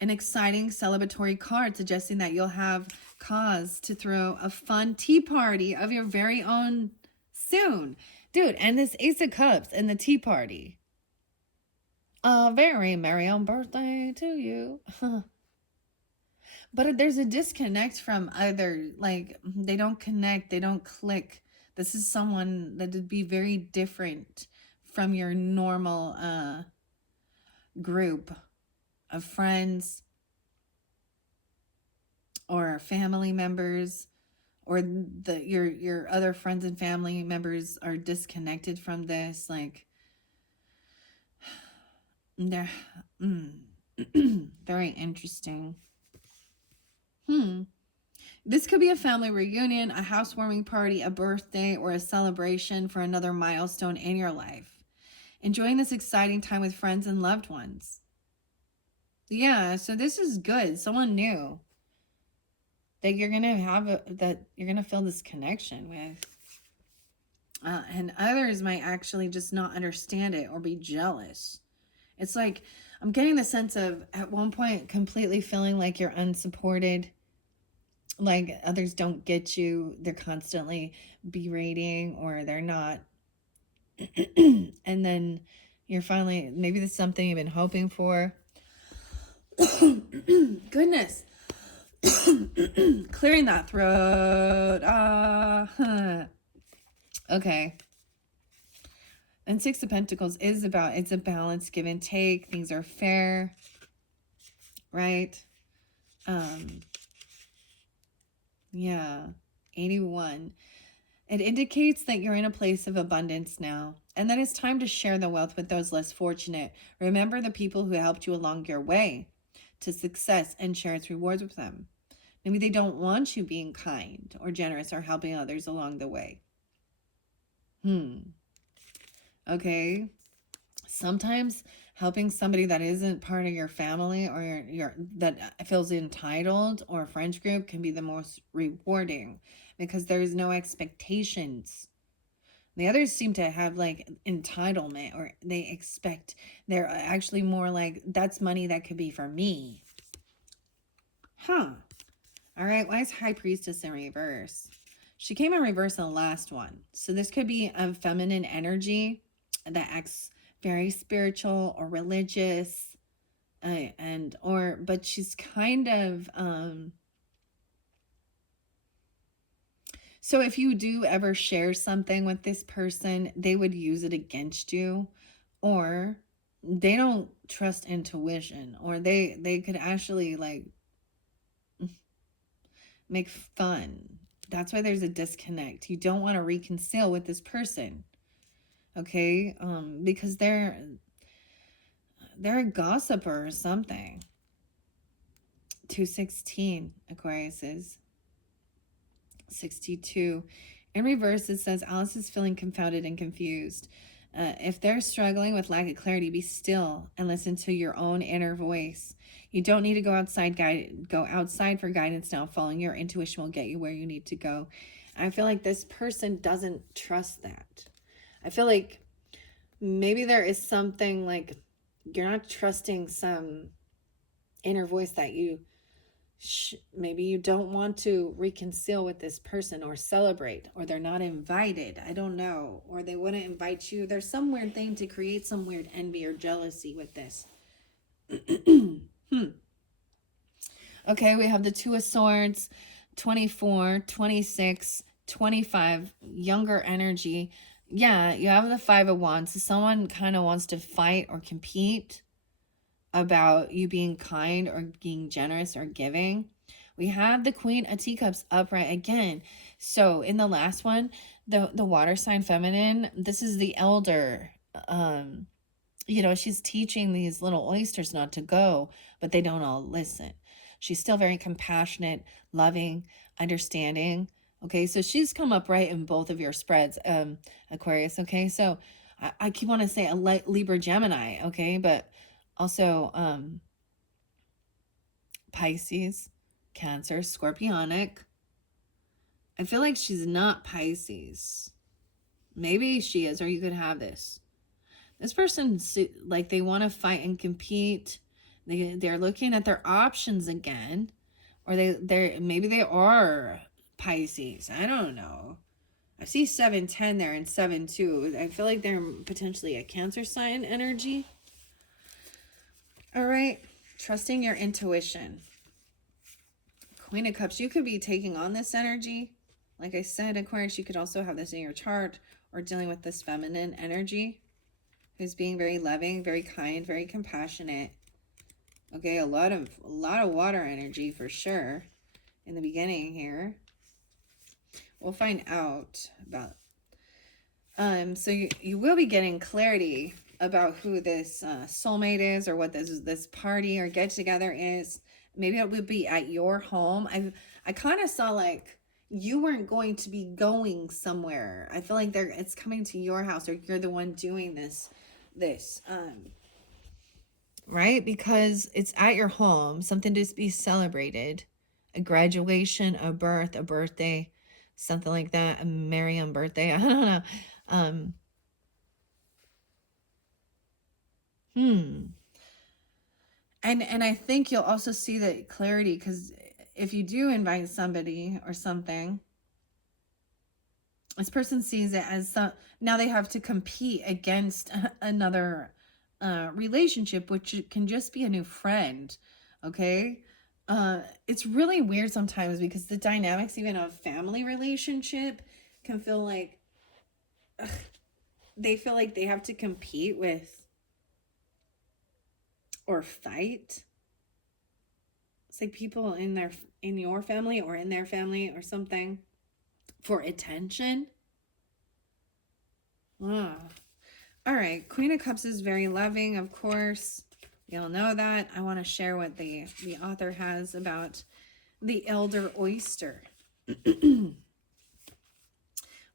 An exciting celebratory card suggesting that you'll have cause to throw a fun tea party of your very own soon. Dude, and this Ace of Cups and the tea party. A very merry on birthday to you. But there's a disconnect from either, like, they don't connect, they don't click. This is someone that would be very different from your normal group of friends or family members, or your other friends and family members are disconnected from this. Like, they're very interesting. This could be a family reunion, a housewarming party, a birthday, or a celebration for another milestone in your life. Enjoying this exciting time with friends and loved ones. Yeah, so this is good. Someone new that you're going to have, that you're going to feel this connection with. And others might actually just not understand it or be jealous. It's like, I'm getting the sense of, at one point, completely feeling like you're unsupported. Like others don't get you. They're constantly berating, or they're not. And then you're finally, maybe this is something you've been hoping for. Goodness. Clearing that throat. Okay. And Six of Pentacles is about, it's a balance, give and take. Things are fair. Right? Yeah. 81. It indicates that you're in a place of abundance now, and that it's time to share the wealth with those less fortunate. Remember the people who helped you along your way to success and share its rewards with them. Maybe they don't want you being kind or generous or helping others along the way. Okay. Sometimes helping somebody that isn't part of your family or your that feels entitled, or a friends group, can be the most rewarding because there's no expectations. The others seem to have like entitlement, or they expect, they're actually more like, that's money that could be for me. All right, why is High Priestess in reverse? She came in reverse in the last one. So this could be a feminine energy that acts very spiritual or religious, but she's kind of so if you do ever share something with this person, they would use it against you, or they don't trust intuition, or they could actually like make fun. That's why there's a disconnect. You don't want to reconcile with this person, okay? Because they're a gossiper or something. 216, Aquarius is 62. In reverse, it says Alice is feeling confounded and confused. If they're struggling with lack of clarity, be still and listen to your own inner voice. You don't need to go outside for guidance now. Following your intuition will get you where you need to go. I feel like this person doesn't trust that. I feel like maybe there is something like you're not trusting some inner voice that you maybe you don't want to reconcile with this person or celebrate, or they're not invited. I don't know. Or they wouldn't invite you. There's some weird thing to create some weird envy or jealousy with this. Okay, we have the Two of Swords, 24, 26, 25, younger energy. Yeah, you have the Five of Wands. Someone kind of wants to fight or compete about you being kind or being generous or giving. We have the Queen of Teacups upright again. So in the last one, the water sign feminine, this is the elder. She's teaching these little oysters not to go, but they don't all listen. She's still very compassionate, loving, understanding. Okay, so she's come up right in both of your spreads, Aquarius. Okay, so I keep wanting to say a light Libra Gemini, okay, but also Pisces, Cancer, Scorpionic. I feel like she's not Pisces. Maybe she is, or you could have this. This person, like, they want to fight and compete. They're looking at their options again, or maybe they are Pisces. I don't know. I see 7-10 there and 7-2. I feel like they're potentially a Cancer sign energy. All right, trusting your intuition. Queen of Cups, you could be taking on this energy. Like I said, Aquarius, you could also have this in your chart, or dealing with this feminine energy who's being very loving, very kind, very compassionate. Okay, a lot of water energy for sure in the beginning here. We'll find out about. So you will be getting clarity about who this soulmate is, or what this party or get together is. Maybe it would be at your home. I kind of saw like you weren't going to be going somewhere. I feel like it's coming to your house, or you're the one doing this right? Because it's at your home, something to be celebrated, a graduation, a birth, a birthday, something like that, a Mariam birthday. I don't know. And I think you'll also see that clarity, because if you do invite somebody or something, this person sees it as now they have to compete against another relationship, which can just be a new friend. Okay, it's really weird sometimes, because the dynamics even of family relationship can feel like they feel like they have to compete with or fight. It's like people in your family or in their family or something for attention. Ah. All right. Queen of Cups is very loving, of course. You'll know that. I want to share what the author has about the Elder Oyster.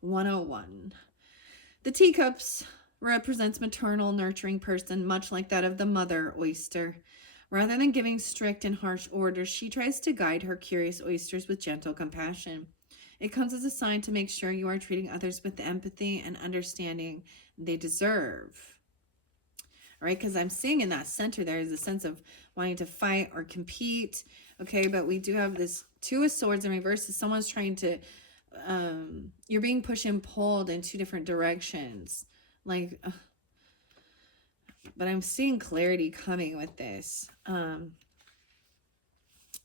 101. The teacups represents maternal, nurturing person, much like that of the mother oyster. Rather than giving strict and harsh orders, she tries to guide her curious oysters with gentle compassion. It comes as a sign to make sure you are treating others with the empathy and understanding they deserve. All right, because I'm seeing in that center there is a sense of wanting to fight or compete. Okay, but we do have this Two of Swords in reverse. Someone's trying to, you're being pushed and pulled in two different directions. Like, but I'm seeing clarity coming with this.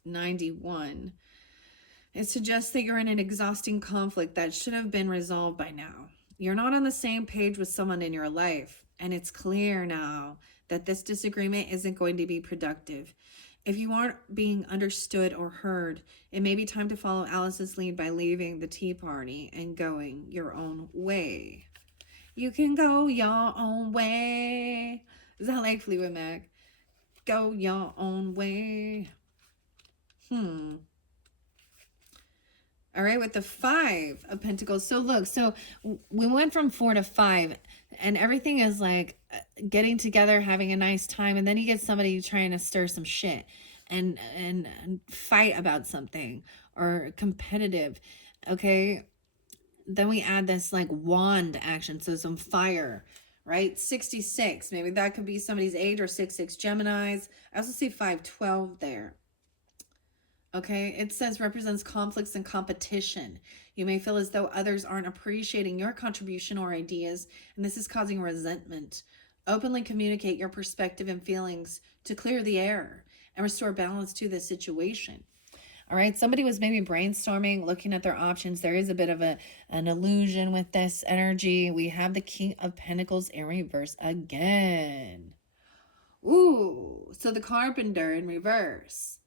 91. It suggests that you're in an exhausting conflict that should have been resolved by now. You're not on the same page with someone in your life, and it's clear now that this disagreement isn't going to be productive. If you aren't being understood or heard, it may be time to follow Alice's lead by leaving the tea party and going your own way. You can go your own way. Is that like Fleetwood Mac? Go your own way. All right, with the 5 of Pentacles. So look, so we went from 4 to 5, and everything is like getting together, having a nice time, and then you get somebody trying to stir some shit and fight about something or competitive. Okay, then we add this like wand action, so some fire, right? 66, maybe that could be somebody's age, or 66 Geminis. I also see 512 there. Okay, it says represents conflicts and competition. You may feel as though others aren't appreciating your contribution or ideas, and this is causing resentment. Openly communicate your perspective and feelings to clear the air and restore balance to this situation. All right, somebody was maybe brainstorming, looking at their options. There is a bit of an illusion with this energy. We have the King of Pentacles in reverse again. Ooh, so the Carpenter in reverse.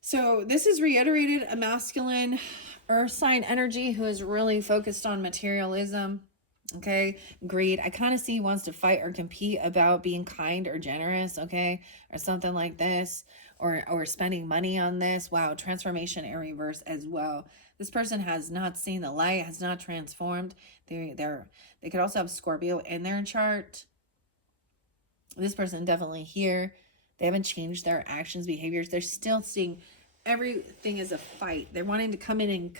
So this is reiterated a masculine earth sign energy who is really focused on materialism, okay, greed. I kind of see he wants to fight or compete about being kind or generous, okay, or something like this, or spending money on this. Wow, transformation in reverse as well. This person has not seen the light, has not transformed. They could also have Scorpio in their chart. This person definitely here. They haven't changed their actions, behaviors. They're still seeing everything is a fight. They're wanting to come in and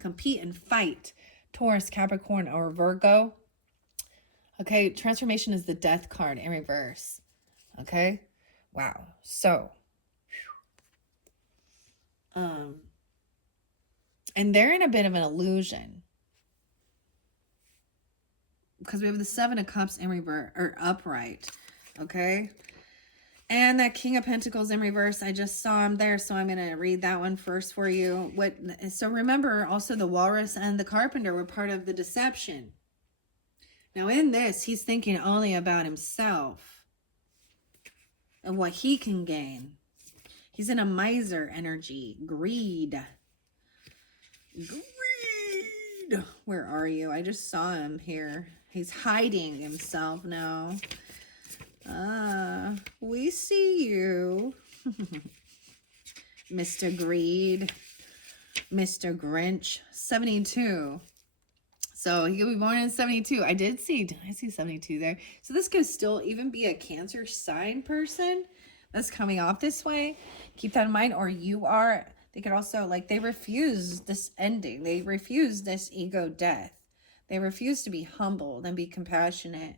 compete and fight. Taurus, Capricorn, or Virgo. Okay, transformation is the Death card in reverse. Okay, wow. So, and they're in a bit of an illusion because we have the 7 of Cups in reverse, or upright. Okay. And that King of Pentacles in reverse, I just saw him there, so I'm going to read that one first for you. So remember, also the Walrus and the Carpenter were part of the deception. Now in this, he's thinking only about himself and what he can gain. He's in a miser energy. Greed. Greed. Where are you? I just saw him here. He's hiding himself now. We see you. Mr. Greed. Mr. Grinch. 72. So he could be born in 72. I see 72 there. So this could still even be a Cancer sign person that's coming off this way. Keep that in mind. Or you are. They could also, like, they refuse this ending. They refuse this ego death. They refuse to be humbled and be compassionate.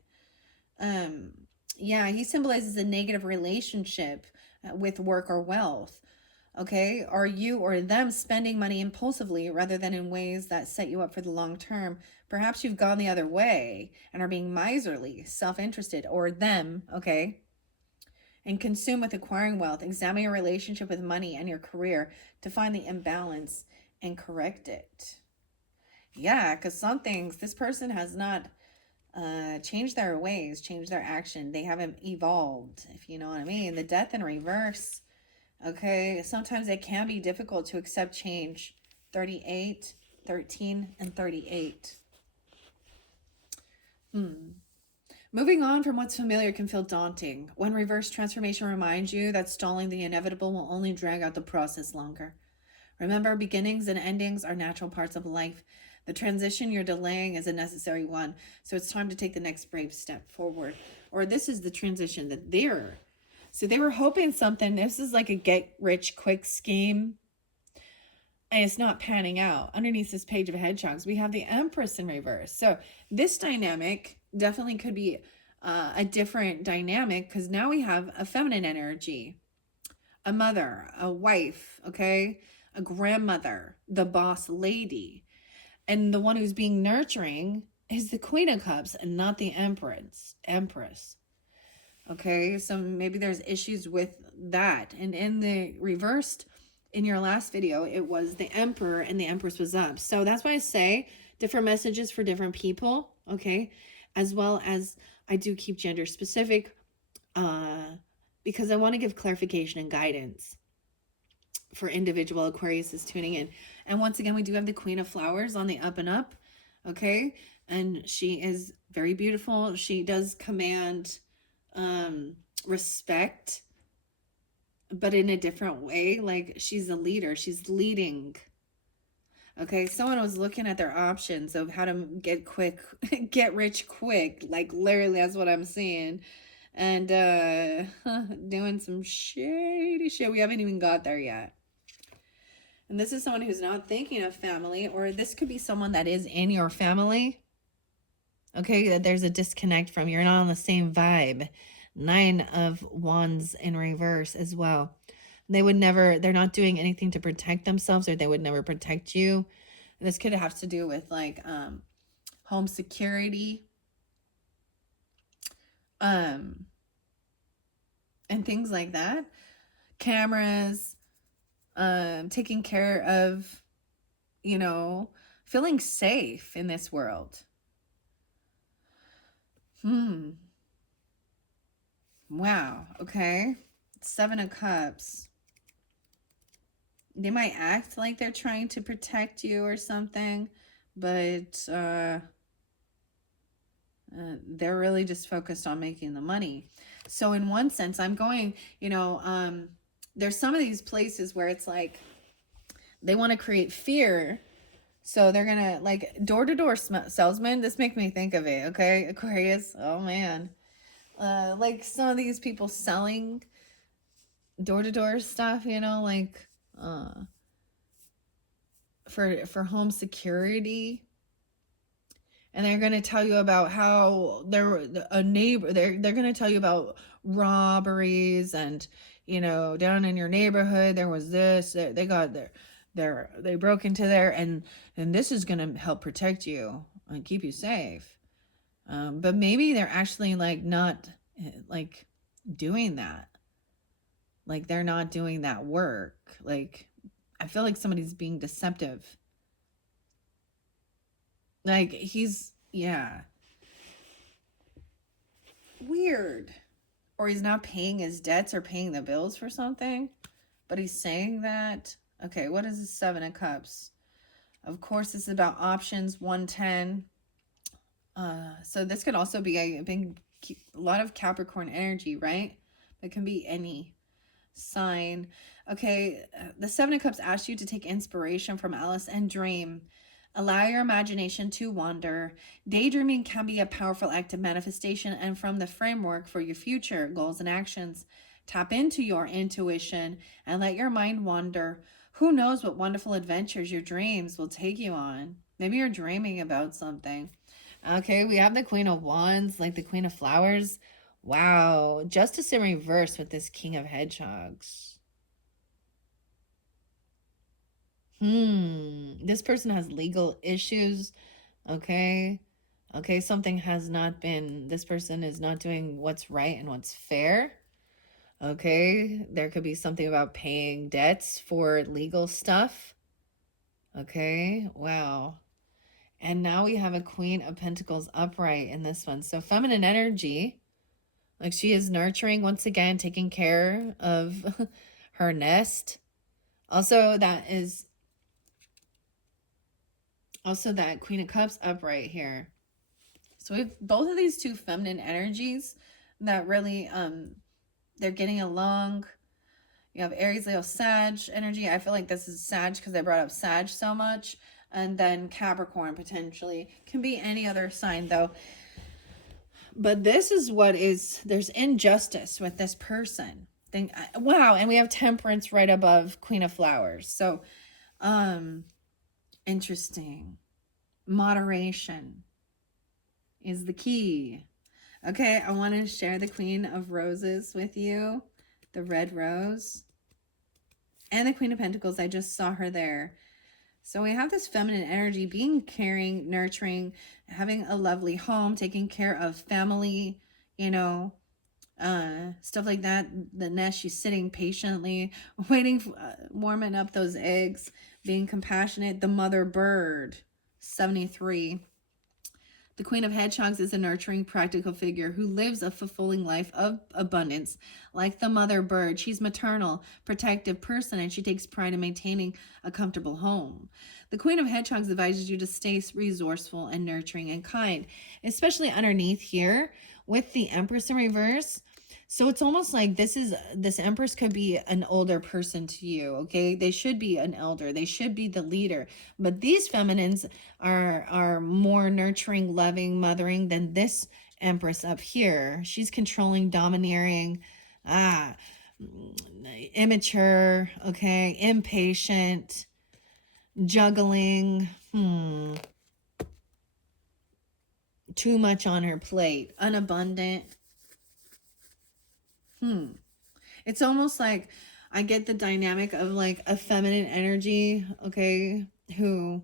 Yeah, he symbolizes a negative relationship with work or wealth. Okay, are you or them spending money impulsively rather than in ways that set you up for the long term? Perhaps you've gone the other way and are being miserly, self-interested, or them, okay? And consumed with acquiring wealth. Examine your relationship with money and your career to find the imbalance and correct it. Yeah, because some things, this person has not change their ways, change their action. They haven't evolved, if you know what I mean. The Death in reverse. Okay, sometimes it can be difficult to accept change. 38, 13, and 38. Hmm. Moving on from what's familiar can feel daunting. When reverse transformation reminds you that stalling the inevitable will only drag out the process longer. Remember, beginnings and endings are natural parts of life. The transition you're delaying is a necessary one, so it's time to take the next brave step forward. Or this is the transition that they're. So they were hoping something. This is like a get rich quick scheme, and it's not panning out. Underneath this page of hedgehogs, we have the Empress in reverse. So this dynamic definitely could be a different dynamic, because now we have a feminine energy, a mother, a wife, okay, a grandmother, the boss lady. And the one who's being nurturing is the Queen of Cups and not the Empress. Okay, so maybe there's issues with that. And in the reversed, in your last video, it was the Emperor and the Empress was up. So that's why I say different messages for different people, okay? As well as I do keep gender specific, because I want to give clarification and guidance for individual Aquarius is tuning in. And once again, we do have the Queen of Flowers on the up and up, okay? And she is very beautiful. She does command respect, but in a different way. Like, she's a leader. She's leading. Okay, someone was looking at their options of how to get rich quick. Like, literally, that's what I'm seeing. And doing some shady shit. We haven't even got there yet. And this is someone who's not thinking of family, or this could be someone that is in your family. Okay, that there's a disconnect from, you're not on the same vibe. 9 of Wands in reverse as well. They would never, they're not doing anything to protect themselves, or they would never protect you. This could have to do with like home security, and things like that. Cameras, taking care of, you know, feeling safe in this world. Wow. Okay. 7 of Cups. They might act like they're trying to protect you or something, but they're really just focused on making the money. So in one sense, I'm going, there's some of these places where it's like they want to create fear. So they're going to, like, door-to-door salesman. This makes me think of it, okay? Aquarius. Oh, man. Like some of these people selling door-to-door stuff, like for home security. And they're going to tell you about how they're a neighbor. They're going to tell you about robberies and, down in your neighborhood, there was this, they got they broke into there, and this is going to help protect you and keep you safe. But maybe they're actually like not like doing that. Like, they're not doing that work. Like, I feel like somebody's being deceptive. Like, yeah. Weird. Or he's not paying his debts or paying the bills for something, but he's saying that. Okay, what is the 7 of Cups? Of course, this is about options, 110. So this could also be a lot of Capricorn energy, right? It can be any sign. Okay, the 7 of Cups asks you to take inspiration from Alice and dream. Allow your imagination to wander. Daydreaming can be a powerful act of manifestation and from the framework for your future goals and actions. Tap into your intuition and let your mind wander. Who knows what wonderful adventures your dreams will take you on? Maybe you're dreaming about something. Okay, we have the Queen of Wands, like the Queen of Flowers. Wow, Justice in reverse with this King of Hedgehogs. This person has legal issues. Okay, something has not been, this person is not doing what's right and what's fair. Okay, there could be something about paying debts for legal stuff. Okay, wow. And now we have a Queen of Pentacles upright in this one. So feminine energy, like she is nurturing, once again, taking care of her nest. Also, that Queen of Cups upright here. So we have both of these two feminine energies that really, they're getting along. You have Aries, Leo, Sag energy. I feel like this is Sag because I brought up Sag so much. And then Capricorn potentially. Can be any other sign though. But this is what is, there's injustice with this person. Wow, and we have Temperance right above Queen of Flowers. So, interesting. Moderation is the key. Okay, I want to share the Queen of Roses with you. The red rose. And the Queen of Pentacles. I just saw her there. So we have this feminine energy, being caring, nurturing, having a lovely home, taking care of family, you know, stuff like that. The nest, she's sitting patiently, waiting, warming up those eggs, being compassionate. The mother bird, 73. The Queen of Hedgehogs is a nurturing, practical figure who lives a fulfilling life of abundance. Like the mother bird, she's maternal, protective person, and she takes pride in maintaining a comfortable home. The Queen of Hedgehogs advises you to stay resourceful and nurturing and kind, especially underneath here with the Empress in reverse. So it's almost like this Empress could be an older person to you, okay? They should be an elder. They should be the leader. But these feminines are more nurturing, loving, mothering than this Empress up here. She's controlling, domineering, immature, okay? Impatient, juggling, too much on her plate, unabundant. It's almost like I get the dynamic of like a feminine energy, okay, who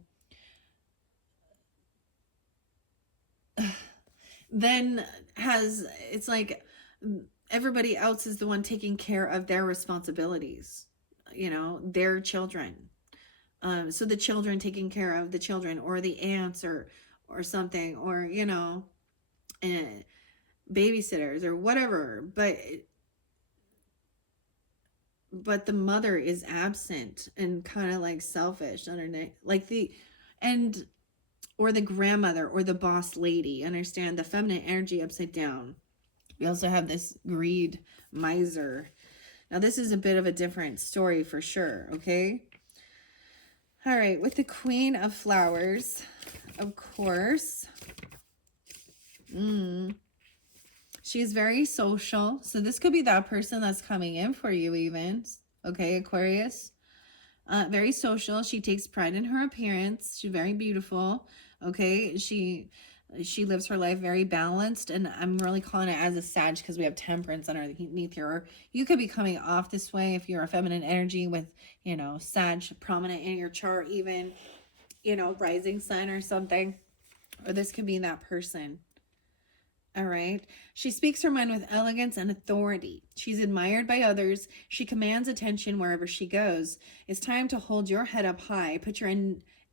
then has, it's like everybody else is the one taking care of their responsibilities, you know, their children. So the children taking care of the children, or the aunts, or something, or, you know, babysitters or whatever. But the mother is absent and kind of like selfish underneath, like or the grandmother or the boss lady. Understand the feminine energy upside down. We also have this greed, miser. Now this is a bit of a different story for sure, okay? All right, with the Queen of Flowers, of course. She's very social. So this could be that person that's coming in for you even. Okay, Aquarius. Very social. She takes pride in her appearance. She's very beautiful. Okay, she lives her life very balanced. And I'm really calling it as a Sag because we have Temperance underneath here. You could be coming off this way if you're a feminine energy with, you know, Sag prominent in your chart even, you know, rising sign or something. Or this could be that person. All right. She speaks her mind with elegance and authority. She's admired by others. She commands attention wherever she goes. It's time to hold your head up high. Put your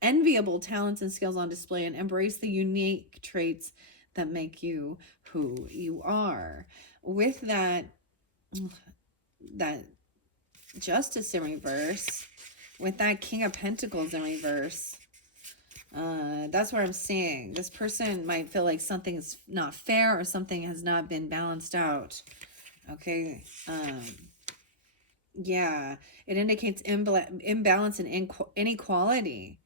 enviable talents and skills on display and embrace the unique traits that make you who you are. With that Justice in reverse, with that King of Pentacles in reverse, that's what I'm seeing. This person might feel like something's not fair or something has not been balanced out. Okay. Yeah, it indicates imbalance and inequality.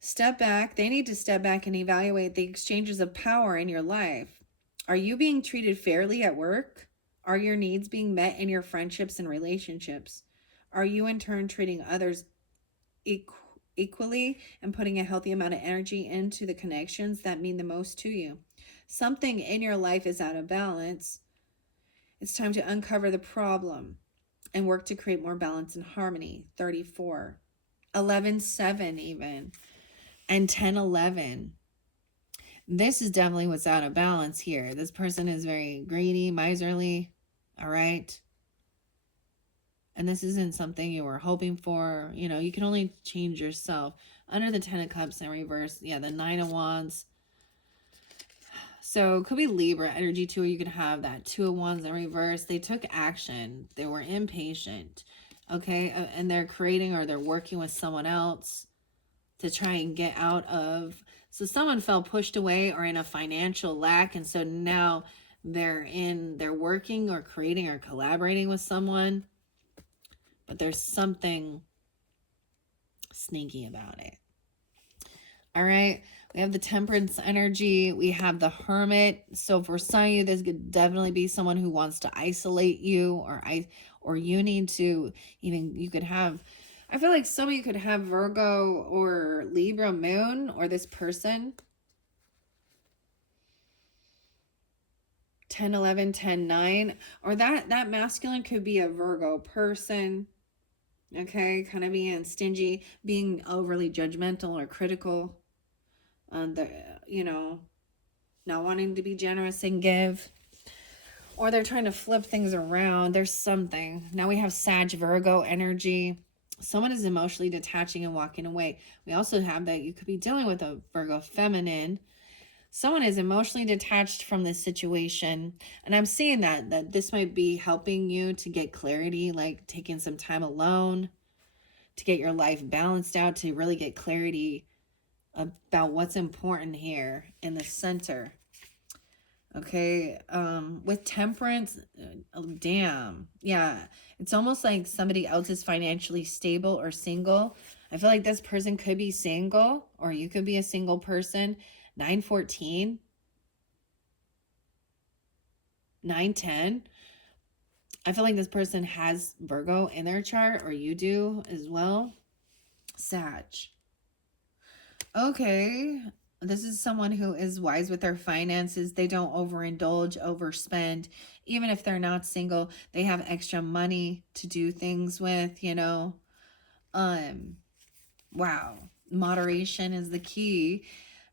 Step back. They need to step back and evaluate the exchanges of power in your life. Are you being treated fairly at work? Are your needs being met in your friendships and relationships? Are you in turn treating others equally and putting a healthy amount of energy into the connections that mean the most to you? Something in your life is out of balance. It's time to uncover the problem and work to create more balance and harmony. 34, 11-7 even, and 10-11. This is definitely what's out of balance here. This person is very greedy, miserly, all right? And this isn't something you were hoping for. You know, you can only change yourself. Under the 10 of Cups in reverse, yeah, the 9 of Wands. So it could be Libra energy too. You could have that 2 of Wands in reverse. They took action. They were impatient. Okay, and they're creating or they're working with someone else to try and get out of So someone felt pushed away or in a financial lack, and so now they're working or creating or collaborating with someone, but there's something sneaky about it. All right. We have the Temperance energy. We have the Hermit. So for some of you, this could definitely be someone who wants to isolate you, or you need to even, you could have, I feel like some of you could have Virgo or Libra moon, or this person 10, 11, 10, 9, or that masculine could be a Virgo person. Okay, kind of being stingy, being overly judgmental or critical, the not wanting to be generous and give, or they're trying to flip things around. There's something. Now we have Sag Virgo energy. Someone is emotionally detaching and walking away. We also have that you could be dealing with a Virgo feminine. Someone is emotionally detached from this situation, and I'm seeing that this might be helping you to get clarity, like taking some time alone to get your life balanced out, to really get clarity about what's important here in the center. Okay, with Temperance, oh, damn, yeah, it's almost like somebody else is financially stable or single. I feel like this person could be single, or you could be a single person. 914, 910. I feel like this person has Virgo in their chart, or you do as well. Sag. Okay, this is someone who is wise with their finances. They don't overindulge, overspend. Even if they're not single, they have extra money to do things with, Wow. Moderation is the key,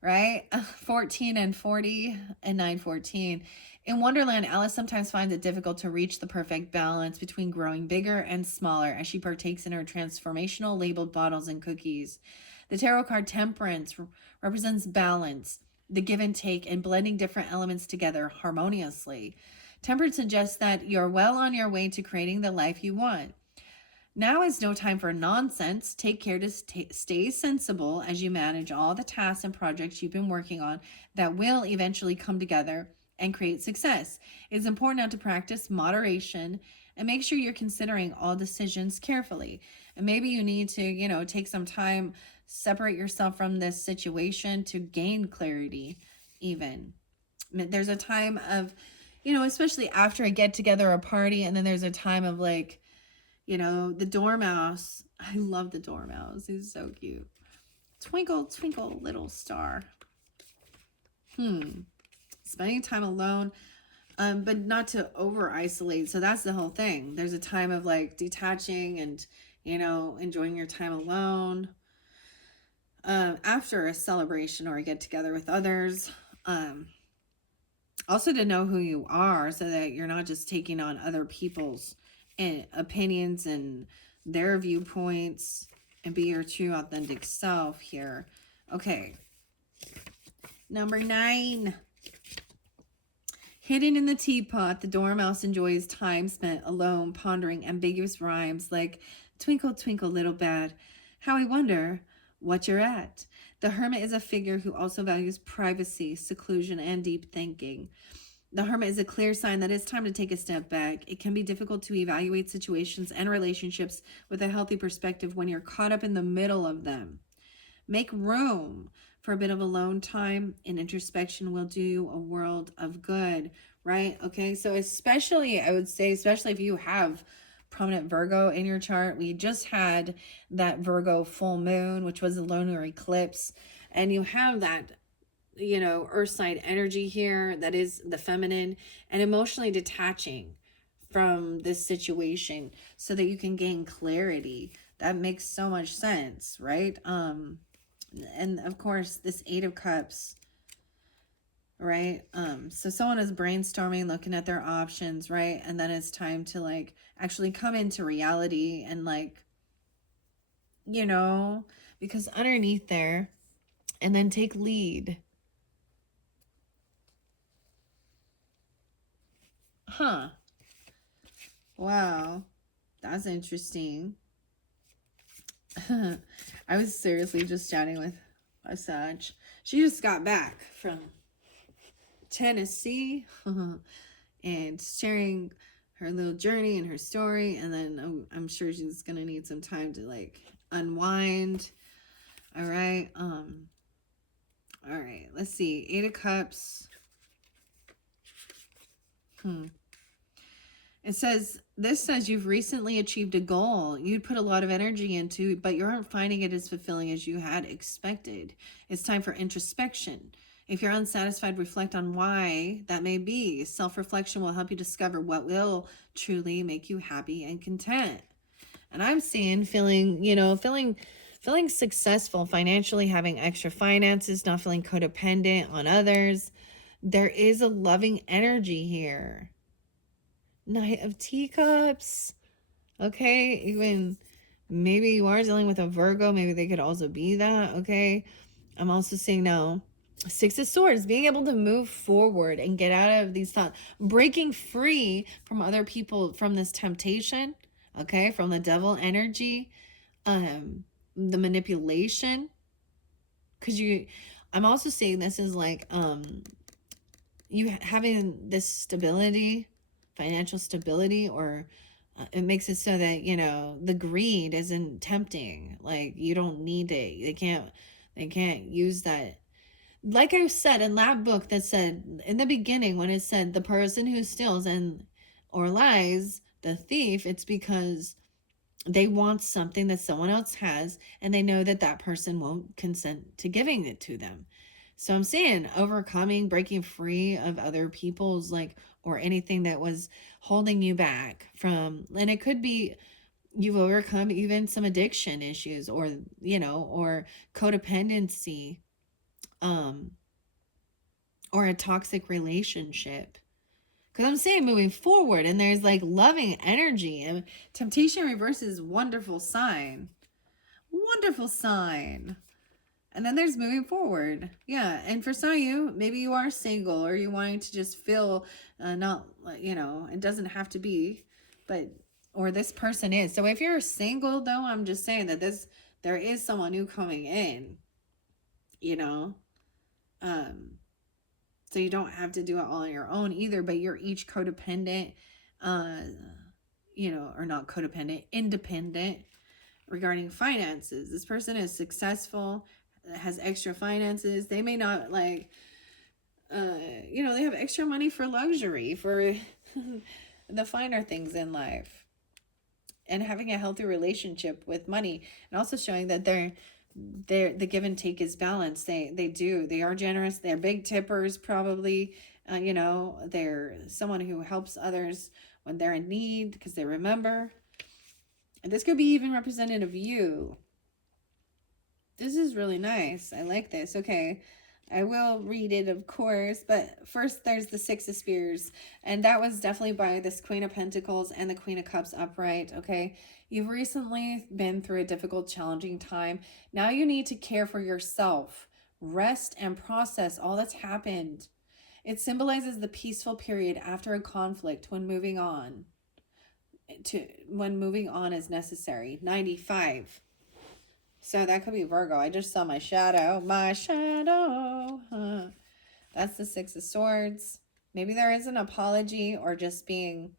right? 14 and 40 and 914. In Wonderland, Alice sometimes finds it difficult to reach the perfect balance between growing bigger and smaller as she partakes in her transformational labeled bottles and cookies. The tarot card Temperance represents balance, the give and take, and blending different elements together harmoniously. Temperance suggests that you're well on your way to creating the life you want. Now is no time for nonsense. Take care to stay sensible as you manage all the tasks and projects you've been working on that will eventually come together and create success. It's important now to practice moderation and make sure you're considering all decisions carefully. And maybe you need to, take some time, separate yourself from this situation to gain clarity, even. There's a time of, especially after a get together, a party, and then there's a time of like, the dormouse. I love the dormouse. He's so cute. Twinkle, twinkle, little star. Spending time alone, but not to over isolate. So that's the whole thing. There's a time of like detaching and, enjoying your time alone. After a celebration or a get together with others. Also to know who you are so that you're not just taking on other people's opinions and their viewpoints, and be your true authentic self here. Okay. Number 9. Hidden in the teapot, the dormouse enjoys time spent alone pondering ambiguous rhymes like twinkle, twinkle, little bat, how I wonder what you're at. The hermit is a figure who also values privacy, seclusion, and deep thinking. The hermit is a clear sign that it's time to take a step back. It can be difficult to evaluate situations and relationships with a healthy perspective when you're caught up in the middle of them. Make room for a bit of alone time, and introspection will do you a world of good, right? Okay, so especially, I would say, especially if you have prominent Virgo in your chart. We just had that Virgo full moon, which was a lunar eclipse, and you have that earth side energy here that is the feminine, and emotionally detaching from this situation so that you can gain clarity. That makes so much sense, right? And of course this 8 of Cups, right? So someone is brainstorming, looking at their options, right? And then it's time to like actually come into reality and like, because underneath there, and then take lead. Huh. Wow. That's interesting. I was seriously just chatting with such. She just got back from Tennessee and sharing her little journey and her story. And then I'm sure she's gonna need some time to like unwind. All right. All right. Let's see. 8 of Cups. This says you've recently achieved a goal you'd put a lot of energy into, but you aren't finding it as fulfilling as you had expected. It's time for introspection. If you're unsatisfied, reflect on why that may be. Self-reflection will help you discover what will truly make you happy and content. And I'm seeing feeling successful financially, having extra finances, not feeling codependent on others. There is a loving energy here. Knight of Teacups. Okay, even maybe you are dealing with a Virgo. Maybe they could also be that. Okay, I'm also seeing now 6 of Swords, being able to move forward and get out of these thoughts, breaking free from other people, from this temptation. Okay, from the devil energy, the manipulation. Because I'm also seeing this as like you having this stability, financial stability, or it makes it so that the greed isn't tempting. Like you don't need it. They can't use that. Like I said in that book that said in the beginning, when it said the person who steals and or lies, the thief, it's because they want something that someone else has, and they know that that person won't consent to giving it to them. So I'm saying overcoming, breaking free of other people's or anything that was holding you back from, and it could be you've overcome even some addiction issues, or or codependency, or a toxic relationship. Because I'm saying moving forward, and there's like loving energy, and temptation reverses wonderful sign. Wonderful sign. And then there's moving forward. Yeah. And for some of you, maybe you are single, or you're wanting to just feel not, it doesn't have to be, but, or this person is. So if you're single though, I'm just saying that there is someone new coming in, so you don't have to do it all on your own either, but you're each codependent, or not codependent, independent regarding finances. This person is successful, has extra finances. They may not they have extra money for luxury, for the finer things in life, and having a healthy relationship with money, and also showing that the give and take is balanced. They are generous. They're big tippers, probably. They're someone who helps others when they're in need because they remember. And this could be even representative of you. This is really nice. I like this. Okay, I will read it, of course, but first there's the 6 of Spears, and that was definitely by this Queen of Pentacles and the Queen of Cups upright. Okay, you've recently been through a difficult, challenging time. Now you need to care for yourself, rest, and process all that's happened. It symbolizes the peaceful period after a conflict, when moving on is necessary. 95. So that could be Virgo. I just saw my shadow. That's the 6 of Swords. Maybe there is an apology, or just being,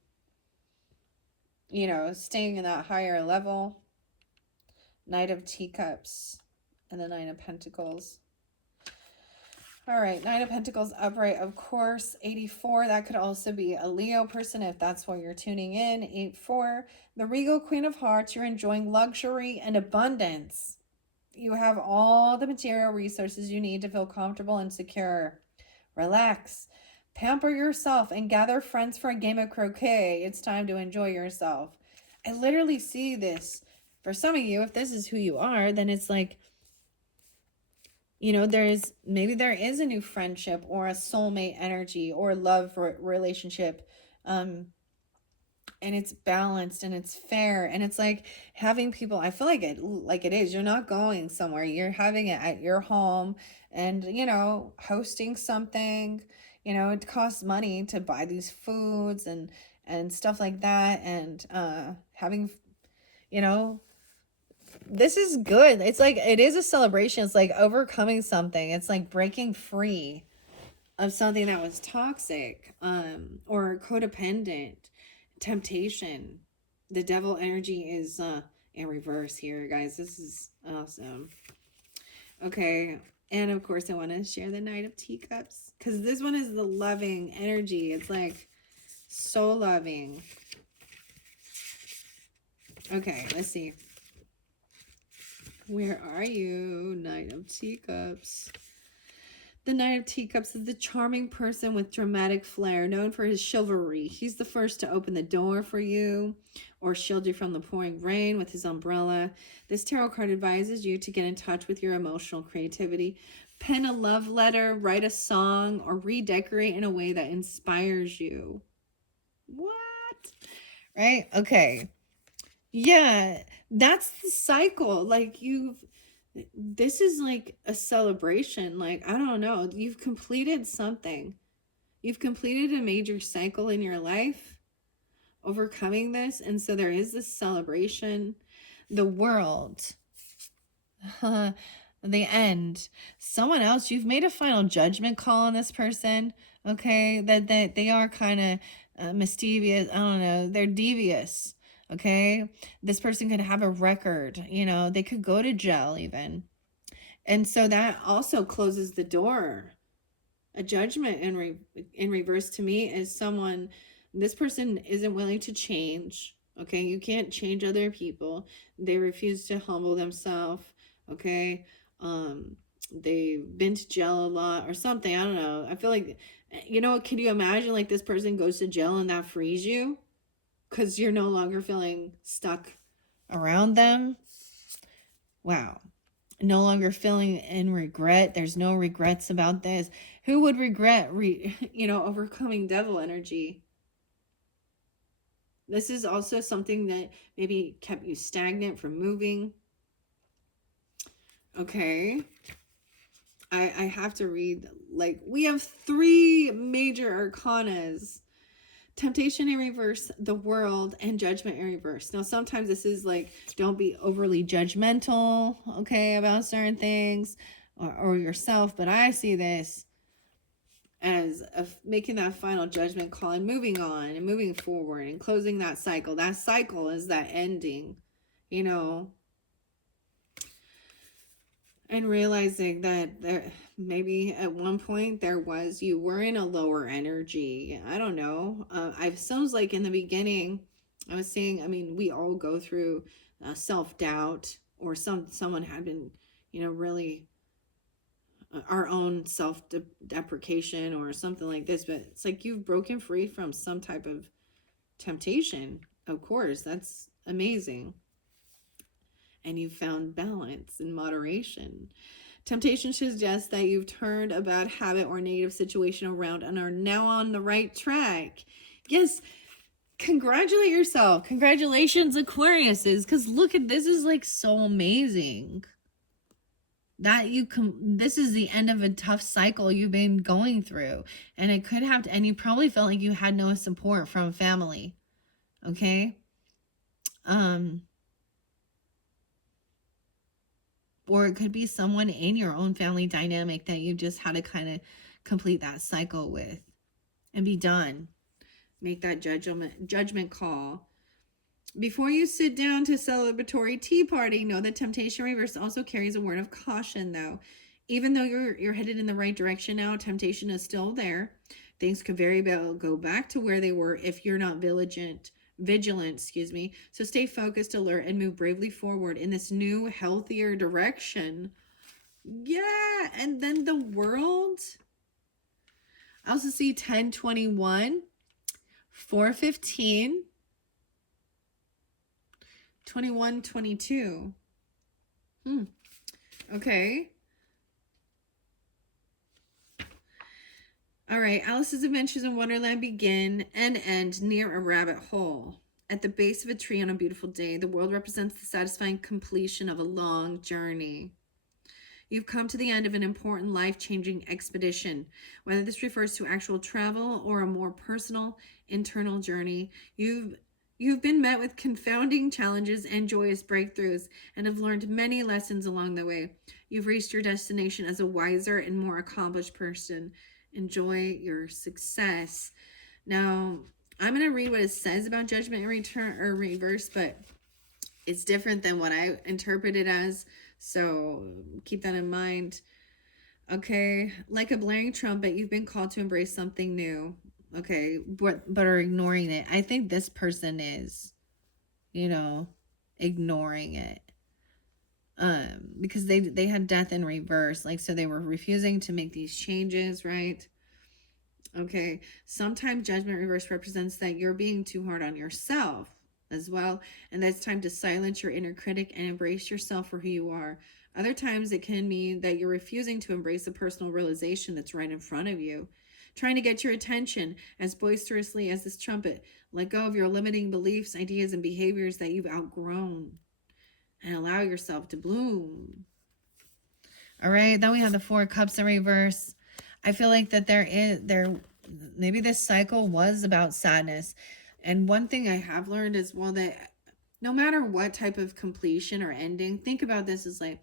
staying in that higher level. Knight of Teacups and the 9 of Pentacles. All right, 9 of Pentacles upright, of course. 84, that could also be a Leo person if that's why you're tuning in. 84, the Regal Queen of Hearts. You're enjoying luxury and abundance. You have all the material resources you need to feel comfortable and secure. Relax, pamper yourself, and gather friends for a game of croquet. It's time to enjoy yourself. I literally see this. For some of you, if this is who you are, then it's like, there is a new friendship, or a soulmate energy, or love relationship, and it's balanced and it's fair, and it's like having people. I feel like it is. You're not going somewhere. You're having it at your home, and hosting something. It costs money to buy these foods and stuff like that, and having This is good. It's like, it is a celebration. It's like overcoming something. It's like breaking free of something that was toxic, or codependent, temptation. The devil energy is in reverse here, guys. This is awesome. Okay. And of course, I want to share the Knight of Teacups, because this one is the loving energy. It's like so loving. Okay, let's see. Where are you, Knight of Teacups? The Knight of Teacups is the charming person with dramatic flair, known for his chivalry. He's the first to open the door for you or shield you from the pouring rain with his umbrella. This tarot card advises you to get in touch with your emotional creativity. Pen a love letter, write a song, or redecorate in a way that inspires you. What? Right? Okay. Yeah, that's the cycle. Like, this is like a celebration. Like, I don't know, you've completed something. You've completed a major cycle in your life, overcoming this. And so there is this celebration. The world, the end. Someone else, you've made a final judgment call on this person. Okay, that they are kind of mischievous. I don't know. They're devious. Okay, this person could have a record. You know, they could go to jail even. And so that also closes the door. A judgment in reverse to me is someone, this person isn't willing to change. Okay, you can't change other people. They refuse to humble themselves. Okay, they've been to jail a lot or something. I don't know. I feel like, you know, can you imagine like this person goes to jail and that frees you because you're no longer feeling stuck around them? Wow. No longer feeling in regret. There's no regrets about this. Who would regret, overcoming devil energy? This is also something that maybe kept you stagnant from moving. Okay. I have to read, like, we have 3 major arcanas. Temptation in reverse, the world, and judgment in reverse. Now, sometimes this is like, don't be overly judgmental, okay, about certain things or yourself. But I see this as making that final judgment call and moving on and moving forward and closing that cycle. That cycle is that ending, you know, and realizing that there, maybe at one point you were in a lower energy. I don't know. I sounds like in the beginning, I was saying, I mean, we all go through self-doubt, or someone had been, really our own self-deprecation or something like this. But it's like you've broken free from some type of temptation. Of course, that's amazing. And you've found balance and moderation. Temptation suggests that you've turned a bad habit or negative situation around and are now on the right track. Yes, congratulate yourself. Congratulations, Aquariuses, because look at this, is like so amazing. That this is the end of a tough cycle you've been going through. And it could have, and you probably felt like you had no support from family. Okay? Or it could be someone in your own family dynamic that you just had to kind of complete that cycle with and be done. Make that judgment call. Before you sit down to celebratory tea party, know that temptation reverse also carries a word of caution, though. Even though you're headed in the right direction now, temptation is still there. Things could very well go back to where they were if you're not vigilant. So stay focused, alert, and move bravely forward in this new, healthier direction. Yeah, and then the world. I also see 1021, 415, 2122. Okay. All right, Alice's adventures in Wonderland begin and end near a rabbit hole. At the base of a tree on a beautiful day, the world represents the satisfying completion of a long journey. You've come to the end of an important life-changing expedition. Whether this refers to actual travel or a more personal, internal journey, you've You've been met with confounding challenges and joyous breakthroughs and have learned many lessons along the way. You've reached your destination as a wiser and more accomplished person. Enjoy your success. Now, I'm going to read what it says about judgment in return or reverse, but it's different than what I interpret it as. So keep that in mind. Okay, like a blaring trumpet, you've been called to embrace something new. Okay, but are ignoring it. I think this person is, you know, ignoring it. Because they had death in reverse, like, so they were refusing to make these changes, right? Okay, sometimes judgment reverse represents that you're being too hard on yourself as well, and that it's time to silence your inner critic and embrace yourself for who you are. Other times it can mean that you're refusing to embrace a personal realization that's right in front of you, trying to get your attention as boisterously as this trumpet. Let go of your limiting beliefs, ideas, and behaviors that you've outgrown and allow yourself to bloom. All right, then we have the Four of Cups in reverse. I feel like that maybe this cycle was about sadness. And one thing I have learned is, well, that no matter what type of completion or ending, think about this as like,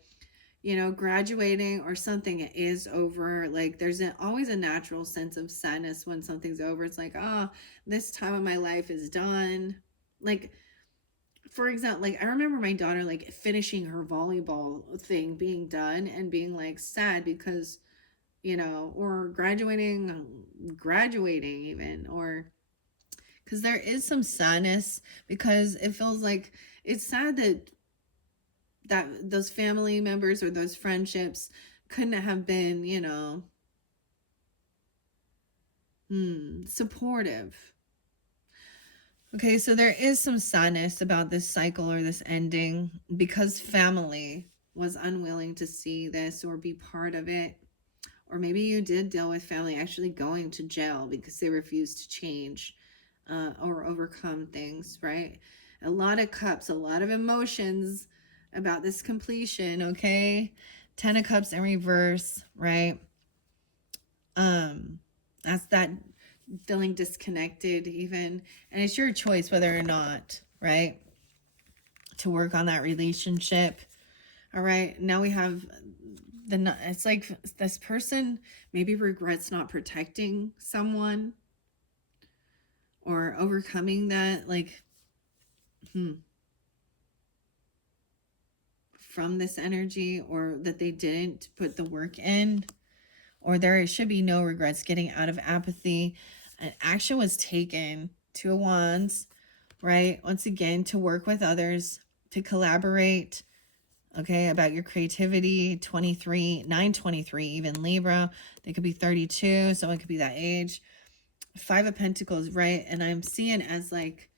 you know, graduating or something is over. Like there's always a natural sense of sadness when something's over. It's like, oh, this time of my life is done. Like, for example, like I remember my daughter like finishing her volleyball thing being done and being like sad because, you know, or graduating even, or because there is some sadness because it feels like it's sad that those family members or those friendships couldn't have been, you know, supportive. Okay, so there is some sadness about this cycle or this ending because family was unwilling to see this or be part of it. Or maybe you did deal with family actually going to jail because they refused to change or overcome things, right? A lot of cups, a lot of emotions about this completion, okay? 10 of Cups in reverse, right? That's that feeling disconnected even, and it's your choice whether or not, right, to work on that relationship. All right, now we have it's like this person maybe regrets not protecting someone or overcoming that, like from this energy, or that they didn't put the work in, or there should be no regrets, getting out of apathy. An action was taken. 2 of Wands, right? Once again, to work with others, to collaborate, okay, about your creativity. 23, 923, even Libra. They could be 32. Someone could be that age. 5 of Pentacles, right? And I'm seeing as like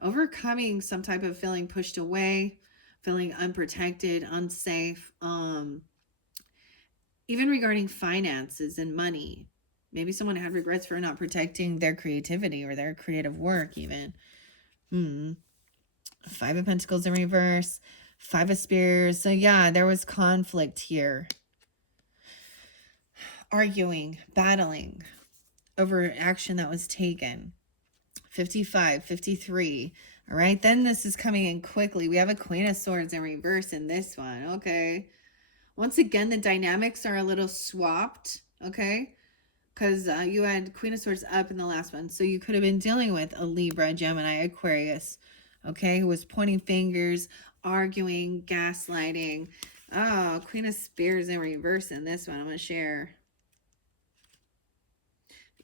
overcoming some type of feeling pushed away, feeling unprotected, unsafe, even regarding finances and money. Maybe someone had regrets for not protecting their creativity or their creative work even. 5 of Pentacles in reverse. 5 of Spears. So yeah, there was conflict here. Arguing, battling over action that was taken. 55, 53. All right, then this is coming in quickly. We have a Queen of Swords in reverse in this one. Okay. Once again, the dynamics are a little swapped. Okay. Because you had Queen of Swords up in the last one. So you could have been dealing with a Libra, Gemini, Aquarius. Okay. Who was pointing fingers, arguing, gaslighting. Oh, Queen of Spears in reverse in this one. I'm going to share.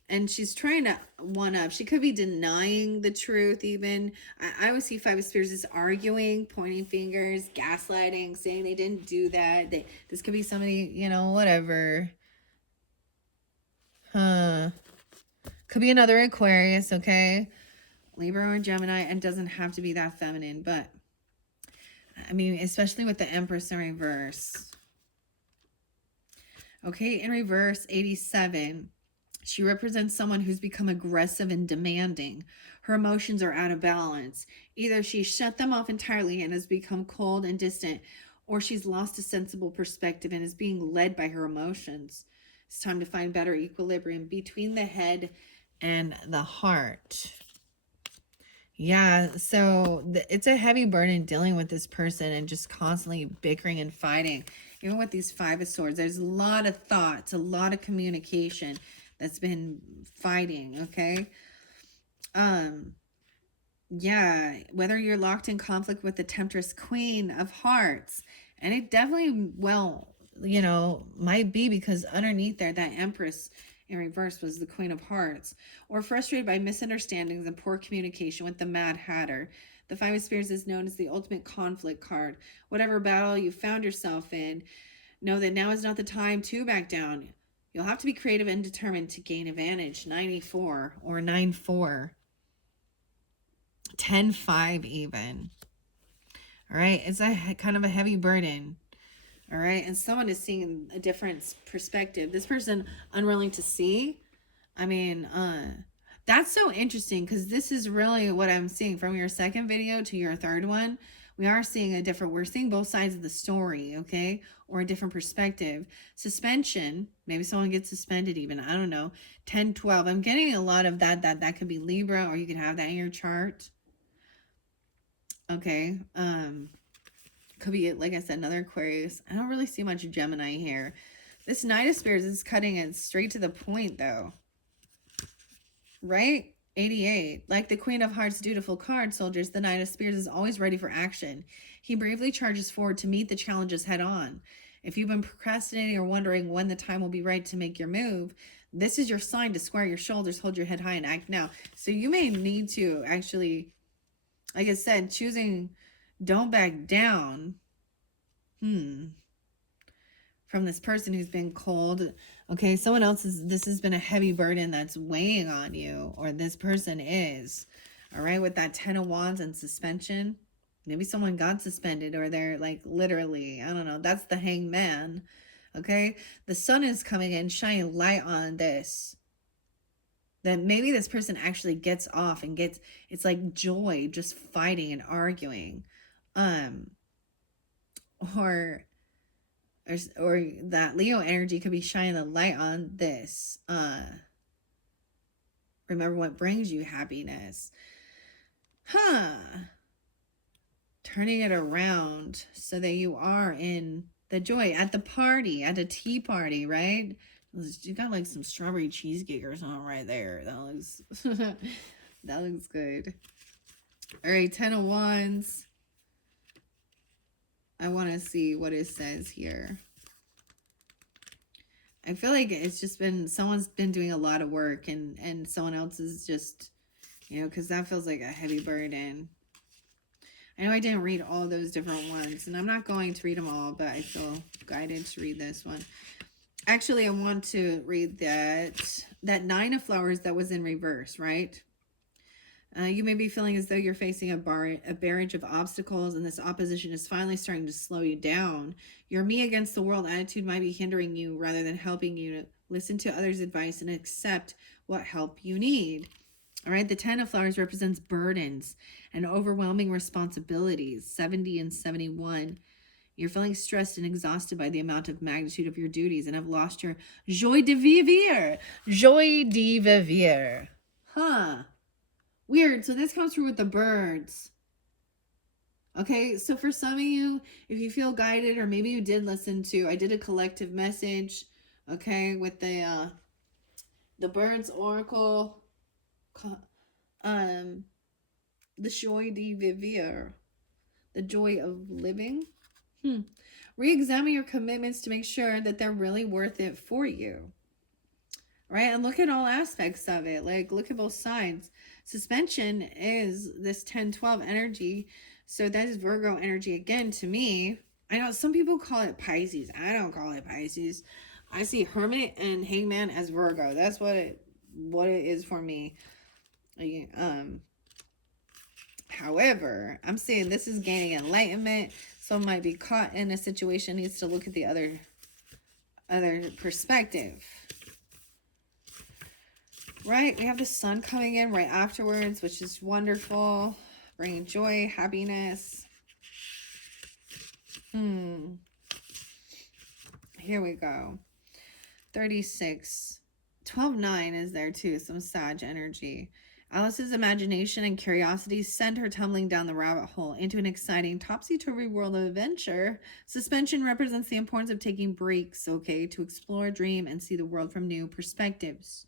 And she's trying to one up. She could be denying the truth even. I always see 5 of Spears as arguing, pointing fingers, gaslighting, saying they didn't do that. This could be somebody, you know, whatever. Could be another Aquarius, okay? Libra or Gemini, and doesn't have to be that feminine, but I mean, especially with the Empress in reverse. Okay, in reverse, 87. She represents someone who's become aggressive and demanding. Her emotions are out of balance. Either she shut them off entirely and has become cold and distant, or she's lost a sensible perspective and is being led by her emotions. It's time to find better equilibrium between the head and the heart. Yeah, so it's a heavy burden dealing with this person and just constantly bickering and fighting. Even with these Five of Swords, there's a lot of thoughts, a lot of communication that's been fighting, okay? Um, yeah, whether you're locked in conflict with the Temptress Queen of Hearts, and it definitely, well, you know, might be because underneath there, that Empress in reverse was the Queen of Hearts, or frustrated by misunderstandings and poor communication with the Mad Hatter. The Five of Spears is known as the ultimate conflict card. Whatever battle you found yourself in, know that now is not the time to back down. You'll have to be creative and determined to gain advantage. 94 or 94. 10-5 even. All right, it's a kind of a heavy burden. All right, and someone is seeing a different perspective. This person unwilling to see. I mean, that's so interesting because this is really what I'm seeing from your second video to your third one. We are seeing we're seeing both sides of the story, okay? Or a different perspective. Suspension, maybe someone gets suspended even, I don't know. 10, 12, I'm getting a lot of that could be Libra, or you could have that in your chart. Okay, could be, like I said, another Aquarius. I don't really see much Gemini here. This Knight of Spears is cutting it straight to the point, though. Right? 88. Like the Queen of Hearts' dutiful card, soldiers, the Knight of Spears is always ready for action. He bravely charges forward to meet the challenges head on. If you've been procrastinating or wondering when the time will be right to make your move, this is your sign to square your shoulders, hold your head high, and act now. So you may need to actually, like I said, choosing don't back down. From this person who's been cold. Okay, someone else's, this has been a heavy burden that's weighing on you, or this person is. All right, with that 10 of Wands and suspension. Maybe someone got suspended, or they're like literally, I don't know. That's the Hangman. Okay, the sun is coming in, shining light on this. That maybe this person actually gets off and gets, it's like joy just fighting and arguing. Or that Leo energy could be shining the light on this. Remember what brings you happiness. Turning it around so that you are in the joy at the party, at a tea party, right? You got like some strawberry cheesecake or something right there. That looks that looks good. All right, 10 of Wands. I want to see what it says here. I feel like it's just been, someone's been doing a lot of work, and someone else is just, you know, because that feels like a heavy burden. I know I didn't read all those different ones, and I'm not going to read them all, but I feel guided to read this one. Actually, I want to read that 9 of Flowers that was in reverse, right? You may be feeling as though you're facing a barrage of obstacles, and this opposition is finally starting to slow you down. Your me against the world attitude might be hindering you rather than helping you to listen to others' advice and accept what help you need. All right, the 10 of Flowers represents burdens and overwhelming responsibilities, 70 and 71. You're feeling stressed and exhausted by the amount of magnitude of your duties and have lost your joie de vivre. Joie de vivre. Weird. So this comes through with the birds. Okay, so for some of you, if you feel guided, or maybe you did listen to, I did a collective message, okay, with the birds oracle, the joie de vivre, the joy of living. Re-examine your commitments to make sure that they're really worth it for you. Right? And look at all aspects of it. Like, look at both sides. Suspension is this 10-12 energy. So that is Virgo energy again to me. I know some people call it Pisces. I don't call it Pisces. I see Hermit and Hangman as Virgo. That's what it is for me. However, I'm saying this is gaining enlightenment. Some might be caught in a situation, needs to look at the other perspective. Right, we have the sun coming in right afterwards, which is wonderful. Bringing joy, happiness. Here we go. 36. 12-9 is there too, some Sag energy. Alice's imagination and curiosity send her tumbling down the rabbit hole into an exciting topsy-turvy world of adventure. Suspension represents the importance of taking breaks, okay, to explore, dream, and see the world from new perspectives.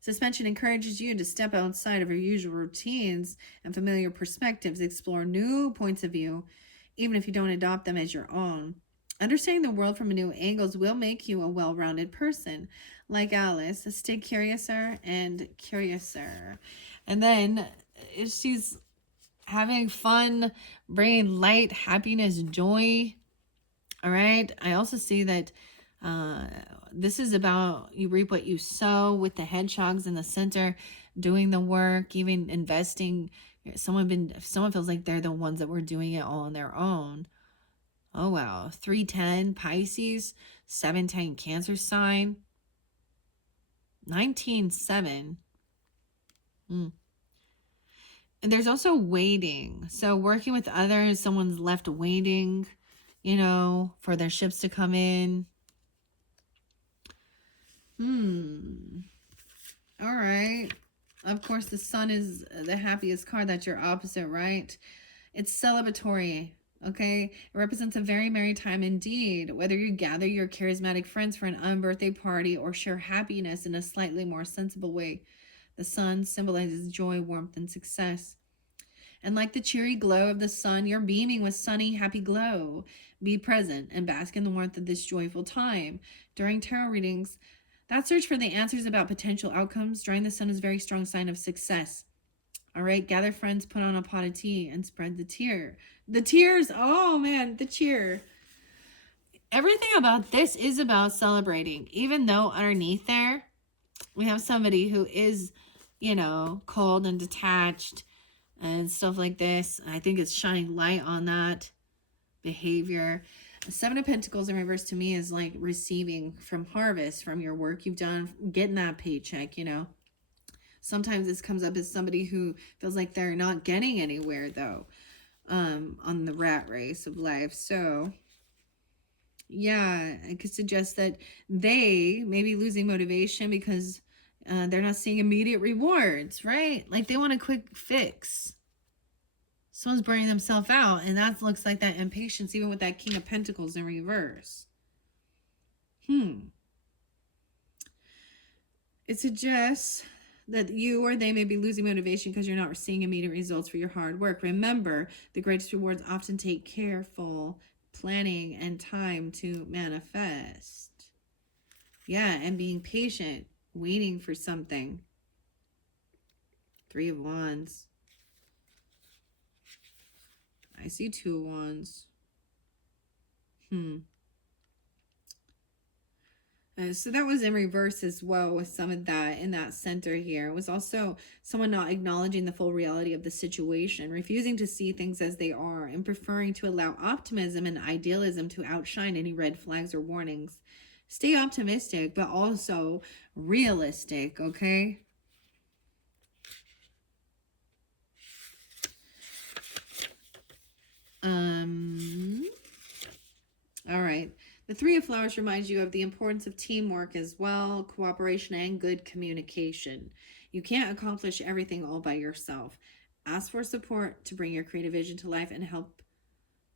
Suspension encourages you to step outside of your usual routines and familiar perspectives, explore new points of view, even if you don't adopt them as your own. Understanding the world from new angles will make you a well-rounded person. Like Alice, stay curiouser and curiouser. And then she's having fun, bringing light, happiness, joy. All right. I also see that this is about you reap what you sow, with the hedgehogs in the center doing the work, even investing. Someone feels like they're the ones that were doing it all on their own. Oh wow. 310 Pisces, 710 Cancer sign, 19-7. And there's also waiting. So working with others, someone's left waiting, for their ships to come in. All right. Of course, the sun is the happiest card. That's your opposite, right? It's celebratory, okay? It represents a very merry time indeed. Whether you gather your charismatic friends for an unbirthday party or share happiness in a slightly more sensible way, the sun symbolizes joy, warmth, and success. And like the cheery glow of the sun, you're beaming with sunny, happy glow. Be present and bask in the warmth of this joyful time. During tarot readings, that search for the answers about potential outcomes during the sun is a very strong sign of success. All right, gather friends, put on a pot of tea, and spread the tear. The tears, oh man, the cheer. Everything about this is about celebrating, even though underneath there, we have somebody who is, cold and detached and stuff like this. I think it's shining light on that behavior. The Seven of Pentacles in reverse to me is like receiving from harvest from your work you've done, getting that paycheck, Sometimes this comes up as somebody who feels like they're not getting anywhere though, on the rat race of life. So yeah, I could suggest that they may be losing motivation because they're not seeing immediate rewards, right? Like they want a quick fix. Someone's burning themselves out, and that looks like that impatience, even with that King of Pentacles in reverse. It suggests that you or they may be losing motivation because you're not seeing immediate results for your hard work. Remember, the greatest rewards often take careful planning and time to manifest. Yeah, and being patient, waiting for something. 3 of Wands. I see 2 of Wands. So that was in reverse as well, with some of that in that center here. It was also someone not acknowledging the full reality of the situation, refusing to see things as they are, and preferring to allow optimism and idealism to outshine any red flags or warnings. Stay optimistic, but also realistic, okay? All right. The 3 of Flowers reminds you of the importance of teamwork as well, cooperation, and good communication. You can't accomplish everything all by yourself. Ask for support to bring your creative vision to life and help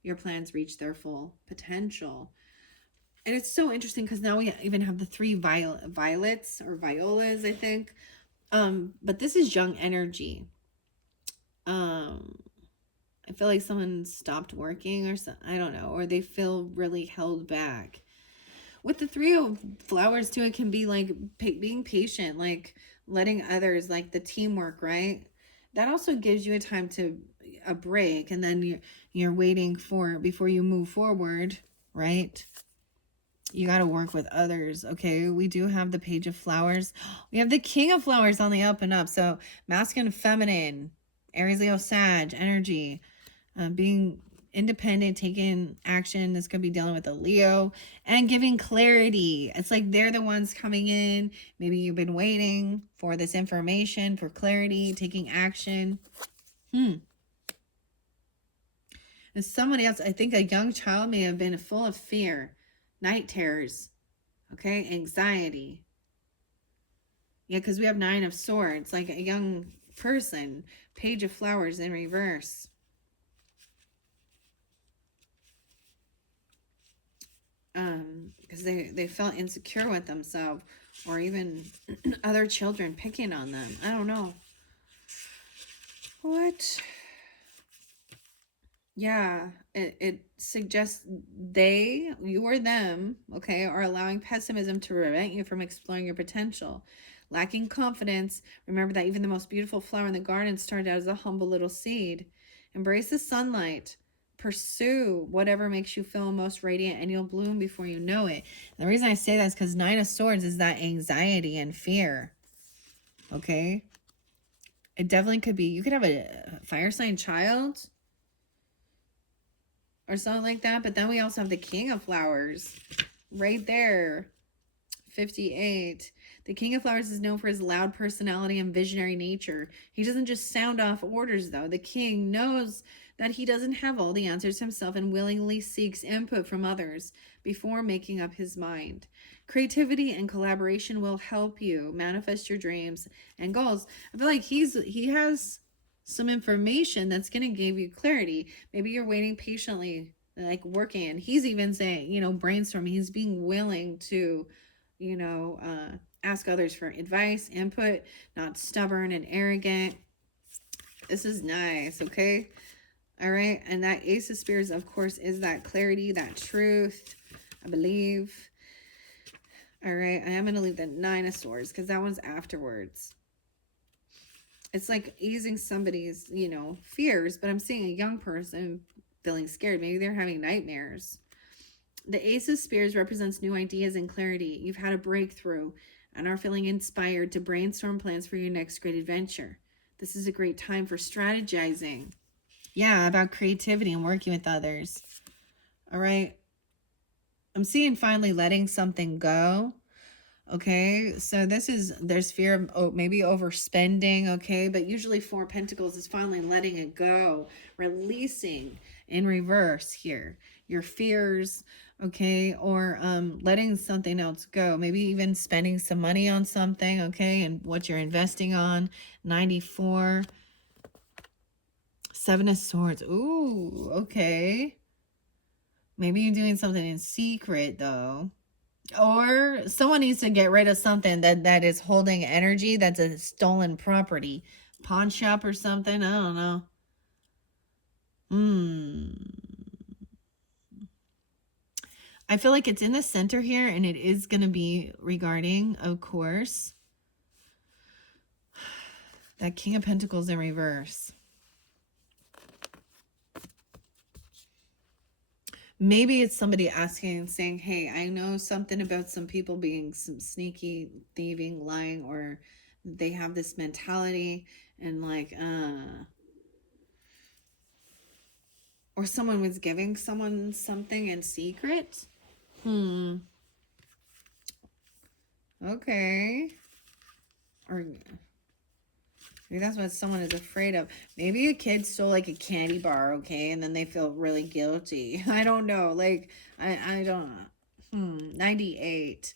your plans reach their full potential. And it's so interesting because now we even have the 3 violets or violas, I think. But this is young energy. I feel like someone stopped working or something. I don't know. Or they feel really held back. With the 3 of Flowers too, it can be like being patient, like letting others, like the teamwork, right? That also gives you a break, and then you're waiting for, before you move forward, right? You got to work with others. Okay, we do have the Page of Flowers. We have the King of Flowers on the up and up. So masculine, feminine, Aries, Leo, Sag energy. Being independent, taking action. This could be dealing with a Leo, and giving clarity. It's like they're the ones coming in. Maybe you've been waiting for this information, for clarity, taking action. And somebody else, I think a young child may have been full of fear, night terrors, okay, anxiety. Yeah, because we have Nine of Swords, like a young person. Page of Flowers in reverse. Because they felt insecure with themselves, or even other children picking on them. I don't know. What? Yeah, it suggests you or them, okay, are allowing pessimism to prevent you from exploring your potential. Lacking confidence, remember that even the most beautiful flower in the garden started out as a humble little seed. Embrace the sunlight. Pursue whatever makes you feel most radiant, and you'll bloom before you know it. And the reason I say that is because Nine of Swords is that anxiety and fear, okay? It definitely could be. You could have a fire sign child or something like that. But then we also have the King of Flowers right there. 58. The King of Flowers is known for his loud personality and visionary nature. He doesn't just sound off orders, though. The king knows that he doesn't have all the answers himself and willingly seeks input from others before making up his mind. Creativity and collaboration will help you manifest your dreams and goals. I feel like he has some information that's going to give you clarity. Maybe you're waiting patiently, like working, and he's even saying, brainstorming. He's being willing to ask others for advice, input, not stubborn and arrogant. This is nice, okay? All right, and that Ace of Spears, of course, is that clarity, that truth, I believe. All right, I am going to leave the Nine of Swords because that one's afterwards. It's like easing somebody's, fears, but I'm seeing a young person feeling scared. Maybe they're having nightmares. The Ace of Spears represents new ideas and clarity. You've had a breakthrough and are feeling inspired to brainstorm plans for your next great adventure. This is a great time for strategizing. Yeah, about creativity and working with others. All right. I'm seeing finally letting something go. Okay, so there's fear of maybe overspending, okay, but usually Four of Pentacles is finally letting it go, releasing in reverse here your fears, okay, or letting something else go, maybe even spending some money on something, okay, and what you're investing on. 94, Seven of Swords. Ooh, okay, maybe you're doing something in secret though. Or someone needs to get rid of something that is holding energy, that's a stolen property. Pawn shop or something, I don't know. I feel like it's in the center here, and it is going to be regarding, of course, that King of Pentacles in reverse. Maybe it's somebody asking and saying, hey, I know something about some people being some sneaky, thieving, lying, or they have this mentality and like, or someone was giving someone something in secret. Okay. Or maybe that's what someone is afraid of. Maybe a kid stole like a candy bar, okay, and then they feel really guilty. I don't know. Like, I don't know. 98.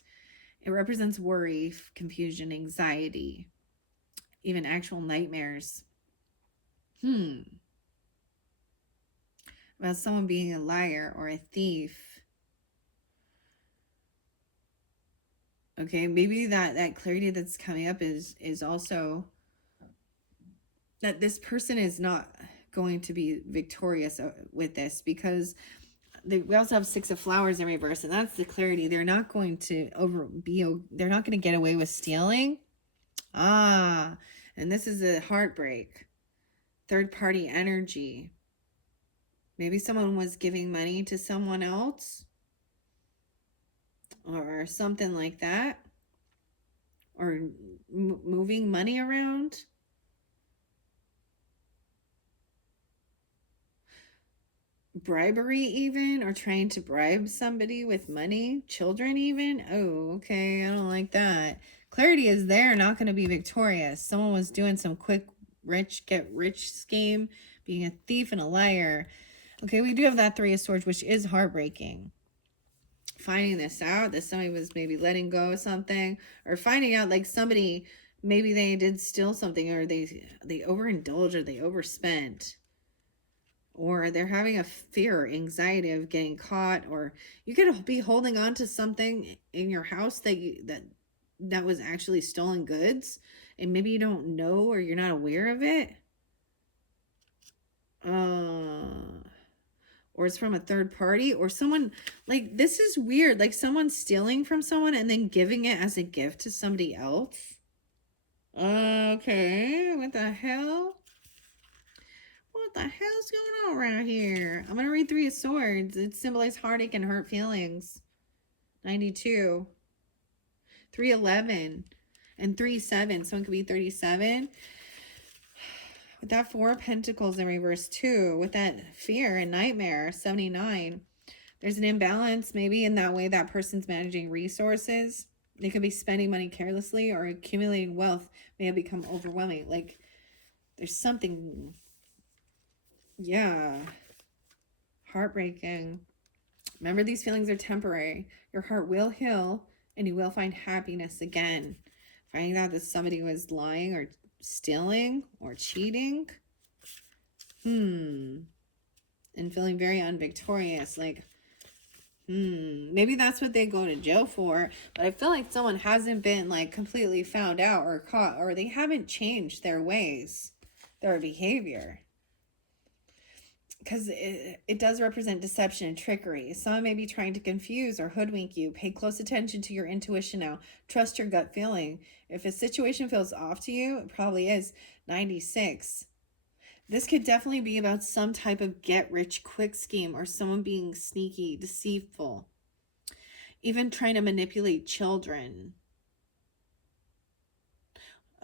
It represents worry, confusion, anxiety, even actual nightmares. About someone being a liar or a thief. Okay, maybe that clarity that's coming up is also that this person is not going to be victorious with this, because we also have Six of Flowers in reverse, and that's the clarity. They're not going to they're not going to get away with stealing. And this is a heartbreak. Third party energy. Maybe someone was giving money to someone else or something like that, or moving money around. Bribery even, or trying to bribe somebody with money. Children even. Oh, okay, I don't like that. Clarity is there, not going to be victorious. Someone was doing some quick get rich scheme, being a thief and a liar. Okay, we do have that Three of Swords, which is heartbreaking. finding this out, that somebody was maybe letting go of something, or finding out like somebody, maybe they did steal something, or they overindulged, or they overspent, or they're having a fear or anxiety of getting caught, or you could be holding on to something in your house that was actually stolen goods, and maybe you don't know, or you're not aware of it. Or it's from a third party, or someone, like, this is weird, like someone stealing from someone and then giving it as a gift to somebody else. Okay, what the hell? What the hell's going on around here? I'm gonna read Three of Swords. It symbolizes heartache and hurt feelings. 92. 311. And 37. Someone could be 37. With that Four of Pentacles in reverse too. With that fear and nightmare. 79. There's an imbalance maybe in that way that person's managing resources. They could be spending money carelessly, or accumulating wealth may have become overwhelming. Like, there's something... Yeah. Heartbreaking. Remember, these feelings are temporary. Your heart will heal, and you will find happiness again. Finding out that somebody was lying or stealing or cheating. And feeling very unvictorious. Like, maybe that's what they go to jail for. But I feel like someone hasn't been like completely found out or caught, or they haven't changed their ways, their behavior. Because it does represent deception and trickery. Someone may be trying to confuse or hoodwink you. Pay close attention to your intuition now. Trust your gut feeling. If a situation feels off to you, it probably is. 96. This could definitely be about some type of get-rich-quick scheme, or someone being sneaky, deceitful. Even trying to manipulate children.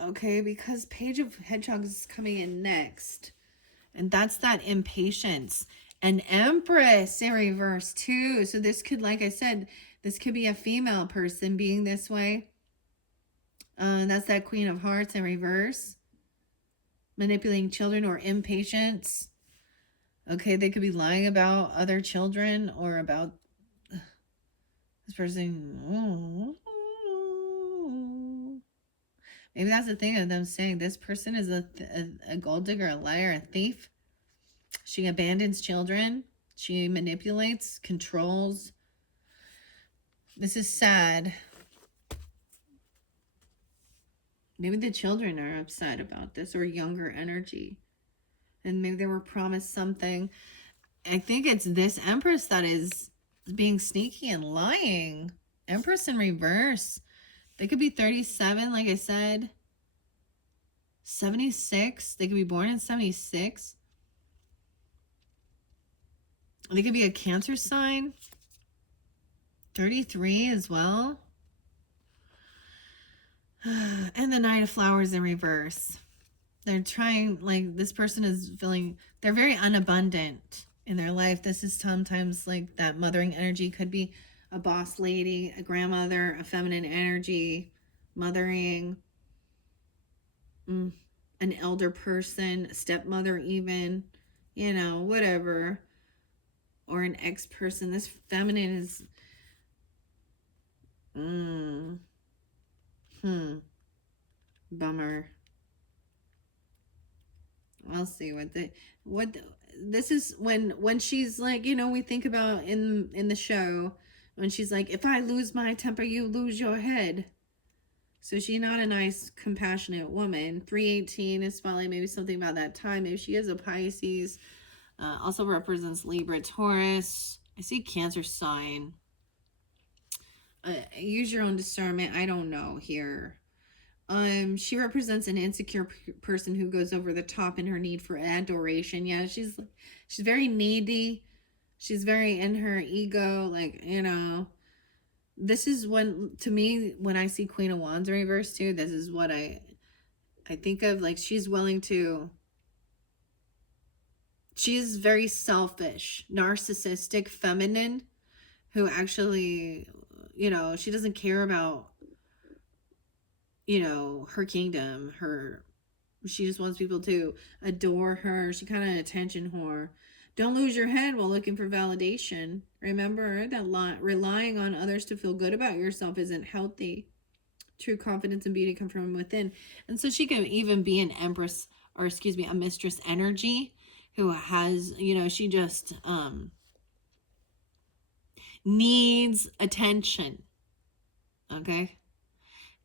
Okay, because Page of Hedgehogs is coming in next. And that's that impatience. And Empress in reverse too. So this could, like I said, this could be a female person being this way. That's that Queen of Hearts in reverse. Manipulating children or impatience. Okay, they could be lying about other children, or about this person. Maybe that's the thing of them saying this person is a gold digger, a liar, a thief. She abandons children. She manipulates, controls. This is sad. Maybe the children are upset about this, or younger energy. And maybe they were promised something. I think it's this Empress that is being sneaky and lying. Empress in reverse. They could be 37, like I said. 76. They could be born in 76. They could be a Cancer sign. 33 as well. And the Knight of Flowers in reverse. They're trying, like, this person is feeling, they're very unabundant in their life. This is sometimes like that mothering energy. Could be a boss lady, a grandmother, a feminine energy, mothering, an elder person, a stepmother even, you know, whatever. Or an ex-person. This feminine is, bummer. I'll see what this is when she's like, you know, we think about in the show when she's like, if I lose my temper, you lose your head. So she's not a nice, compassionate woman. 318 is probably maybe something about that time. Maybe she is a Pisces. Also represents Libra, Taurus. I see Cancer sign. Use your own discernment. I don't know here. She represents an insecure person who goes over the top in her need for adoration. Yeah, she's very needy. She's very in her ego, like, you know. This is when, to me, when I see Queen of Wands in reverse too, this is what I think of. Like, she's willing to, she is very selfish, narcissistic, feminine, who actually, you know, she doesn't care about, you know, her kingdom, she just wants people to adore her. She kind of an attention whore. Don't lose your head while looking for validation. Remember that relying on others to feel good about yourself isn't healthy. True confidence and beauty come from within. And so she can even be an empress, or excuse me, a mistress energy who has, she just needs attention. Okay?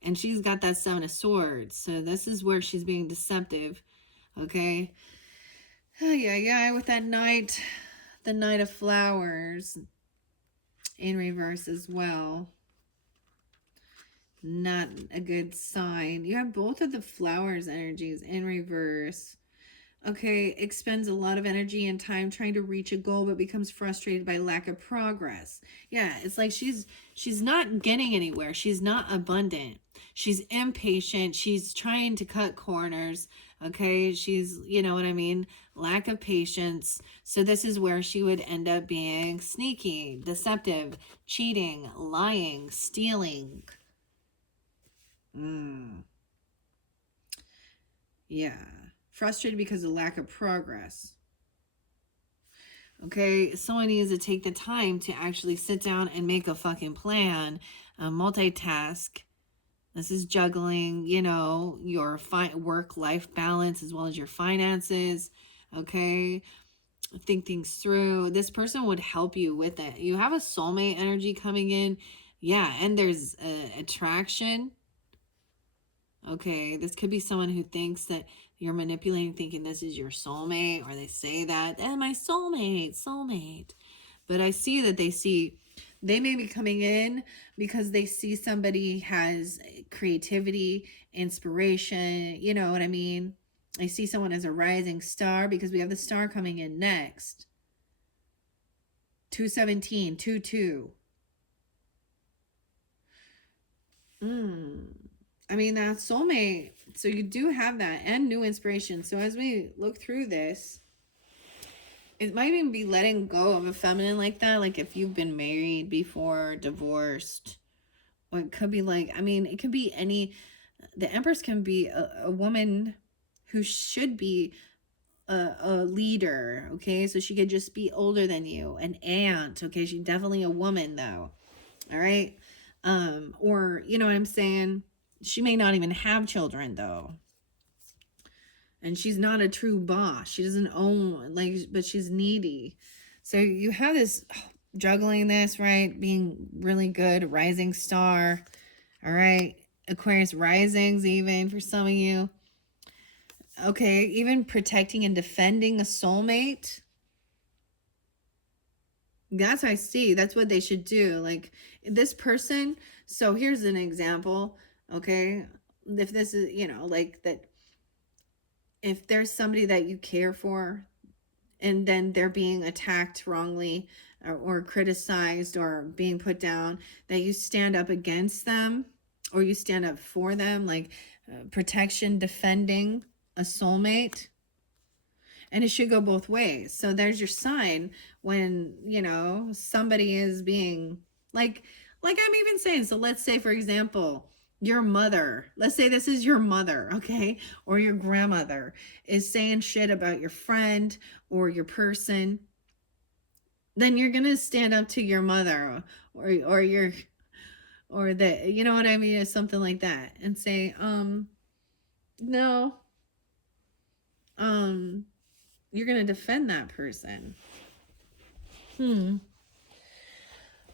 And she's got that Seven of Swords. So this is where she's being deceptive. Okay? Yeah, with that Knight, the Knight of Flowers in reverse as well. Not a good sign. You have both of the Flowers energies in reverse. Okay, expends a lot of energy and time trying to reach a goal, but becomes frustrated by lack of progress. Yeah, it's like she's not getting anywhere. She's not abundant. She's impatient. She's trying to cut corners. Okay, she's, you know what I mean? Lack of patience. So this is where she would end up being sneaky, deceptive, cheating, lying, stealing. Yeah. Frustrated because of lack of progress. Okay, someone needs to take the time to actually sit down and make a fucking plan, multitask. This is juggling, your work-life balance as well as your finances. Okay, think things through. This person would help you with it. You have a soulmate energy coming in. Yeah, and there's attraction. Okay, this could be someone who thinks that you're manipulating, thinking this is your soulmate, or they say that, my soulmate. But I see that they may be coming in because they see somebody has creativity, inspiration, you know what I mean? I see someone as a rising star because we have the star coming in next. 217, 2-2. I mean, that soulmate. So you do have that and new inspiration. So as we look through this, it might even be letting go of a feminine like that. Like if you've been married before, divorced, or it could be like, it could be the Empress can be a woman who should be a leader. Okay. So she could just be older than you, an aunt. Okay. She's definitely a woman though. All right. Or you know what I'm saying? She may not even have children though. And she's not a true boss. She doesn't own, but she's needy. So you have this juggling this, right? Being really good, rising star. All right. Aquarius risings even for some of you. Okay. Even protecting and defending a soulmate. That's what I see. That's what they should do. Like this person. So here's an example. Okay. If this is, like that, if there's somebody that you care for and then they're being attacked wrongly or criticized or being put down, that you stand up against them or you stand up for them, like protection, defending a soulmate. And it should go both ways. So there's your sign when, somebody is being like I'm even saying, so let's say, for example, your mother, let's say this is your mother, okay, or your grandmother is saying shit about your friend or your person, then you're gonna stand up to your mother or your or the, you know what I mean, something like that, and say, no, you're gonna defend that person.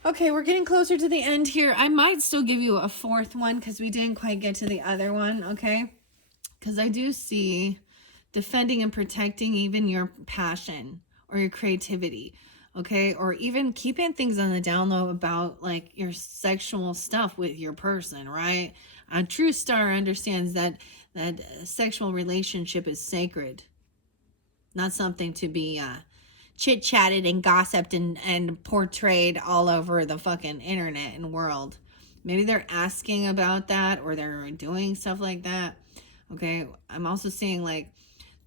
Okay, we're getting closer to the end here. I might still give you a fourth one because we didn't quite get to the other one, okay? Because I do see defending and protecting even your passion or your creativity, okay? Or even keeping things on the down low about like your sexual stuff with your person, right? A true star understands that sexual relationship is sacred, not something to be chit-chatted and gossiped and portrayed all over the fucking internet and world. Maybe they're asking about that or they're doing stuff like that. Okay, I'm also seeing like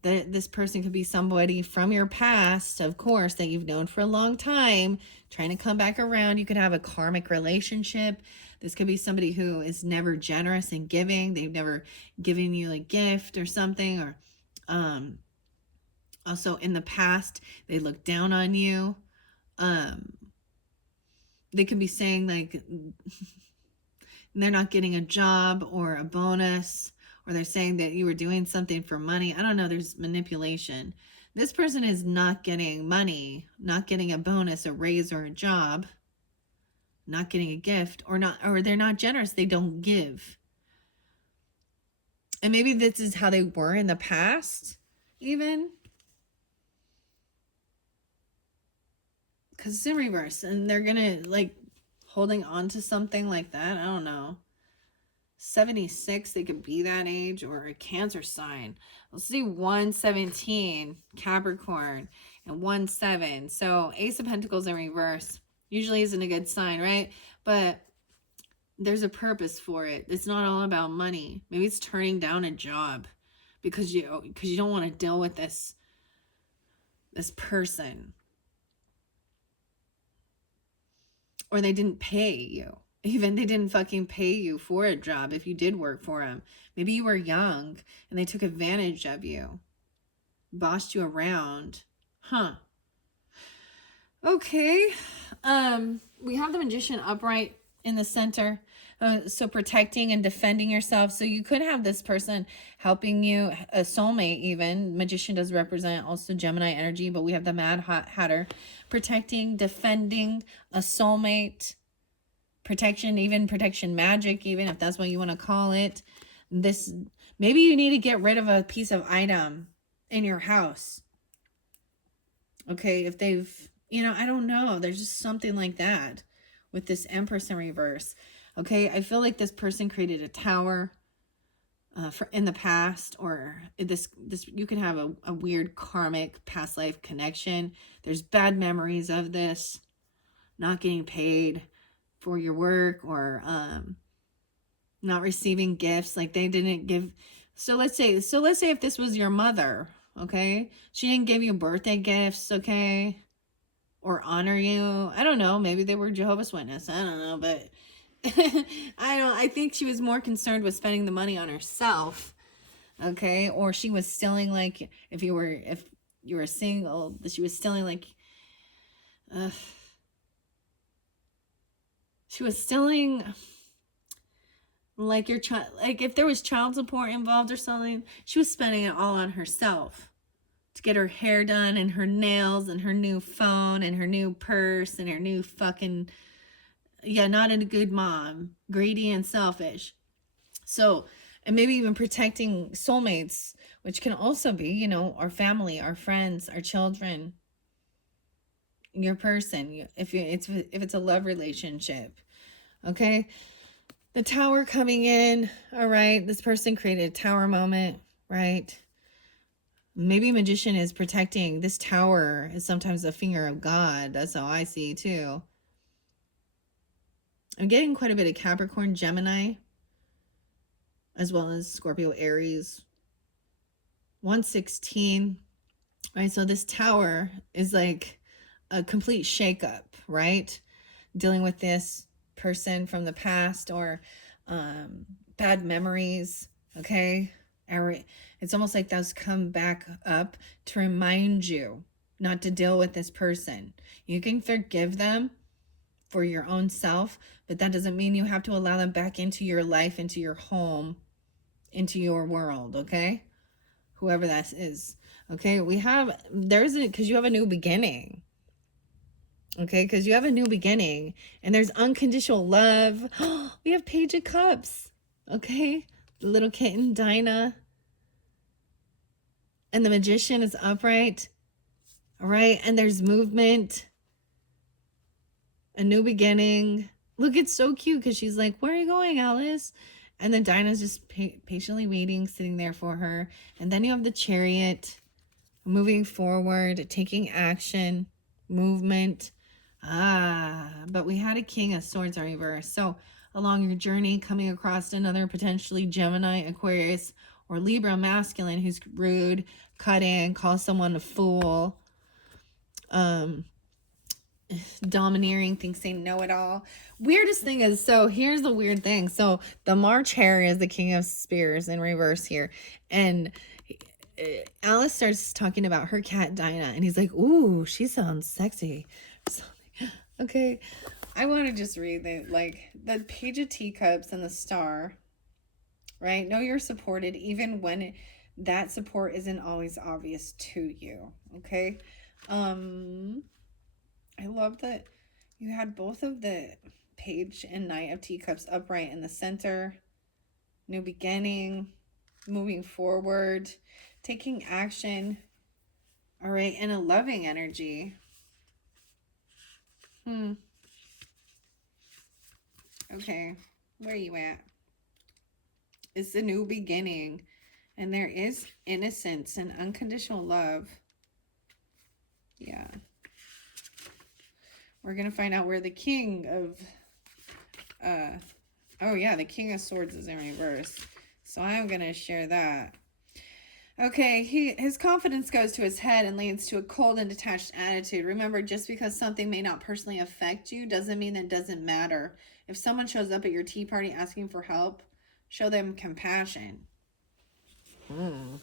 this person could be somebody from your past, of course, that you've known for a long time, trying to come back around. You could have a karmic relationship. This could be somebody who is never generous in giving. They've never given you a gift or something, or Also, in the past, they look down on you. They could be saying like they're not getting a job or a bonus, or they're saying that you were doing something for money. I don't know. There's manipulation. This person is not getting money, not getting a bonus, a raise, or a job, not getting a gift, or they're not generous. They don't give. And maybe this is how they were in the past, even. Because it's in reverse, and they're gonna like holding on to something like that. I don't know. 76, they could be that age, or a Cancer sign. Let's see, 117 Capricorn and 1-7. So Ace of Pentacles in reverse usually isn't a good sign, right? But there's a purpose for it. It's not all about money. Maybe it's turning down a job because you don't want to deal with this person, or they didn't pay you. Even they didn't fucking pay you for a job if you did work for them. Maybe you were young and they took advantage of you, bossed you around. Huh. Okay. We have the Magician upright in the center. So protecting and defending yourself. So you could have this person helping you, a soulmate even. Magician does represent also Gemini energy, but we have the Mad Hatter. Protecting, defending, a soulmate. Protection, even protection magic, even if that's what you want to call it. This, maybe you need to get rid of a piece of item in your house. Okay, if they've, I don't know. There's just something like that with this Empress in reverse. Okay, I feel like this person created a tower in the past, or this you can have a weird karmic past life connection. There's bad memories of this, not getting paid for your work, or not receiving gifts, like they didn't give. So let's say if this was your mother, okay, she didn't give you birthday gifts, okay, or honor you. I don't know, maybe they were Jehovah's Witness, I don't know, but I think she was more concerned with spending the money on herself, okay, or she was stealing, like if you were single, she was stealing, like she was stealing, like your child, like if there was child support involved or something, she was spending it all on herself to get her hair done and her nails and her new phone and her new purse and her new fucking, not a good mom, greedy and selfish. So, and maybe even protecting soulmates, which can also be, our family, our friends, our children, your person, if it's a love relationship. Okay, the Tower coming in. All right, this person created a tower moment, right? Maybe Magician is protecting. This tower is sometimes the finger of God. That's how I see it too. I'm getting quite a bit of Capricorn, Gemini, as well as Scorpio, Aries. 116. Right, so this tower is like a complete shakeup, right? Dealing with this person from the past, or bad memories, okay? It's almost like those come back up to remind you not to deal with this person. You can forgive them for your own self, but that doesn't mean you have to allow them back into your life, into your home, into your world, okay? Whoever that is, okay? Because you have a new beginning. Okay, because you have a new beginning, and there's unconditional love. We have Page of Cups. Okay, the little kitten, Dinah. And the Magician is upright. All right, and there's movement. A new beginning. Look, it's so cute because she's like, where are you going, Alice? And then Dinah's just patiently waiting, sitting there for her. And then you have the Chariot, moving forward, taking action, movement. But we had a King of Swords in reverse. So along your journey, coming across another potentially Gemini, Aquarius, or Libra masculine who's rude, cutting, calls someone a fool, domineering, thinks they know it all. Weirdest thing is, so here's the weird thing. So the March Hare is the King of Spears in reverse here. And Alice starts talking about her cat Dinah, and he's like, "Ooh, she sounds sexy." Okay, I want to just read the Page of Teacups and the Star. Right? Know you're supported even when that support isn't always obvious to you. Okay. I love that you had both of the Page and Knight of Teacups upright in the center. New beginning, moving forward, taking action. All right, and a loving energy. Okay, where are you at? It's the new beginning, and there is innocence and unconditional love. Yeah. We're going to find out where the King of, oh yeah, the King of Swords is in reverse. So I'm going to share that. Okay, his confidence goes to his head and leads to a cold and detached attitude. Remember, just because something may not personally affect you doesn't mean it doesn't matter. If someone shows up at your tea party asking for help, show them compassion. All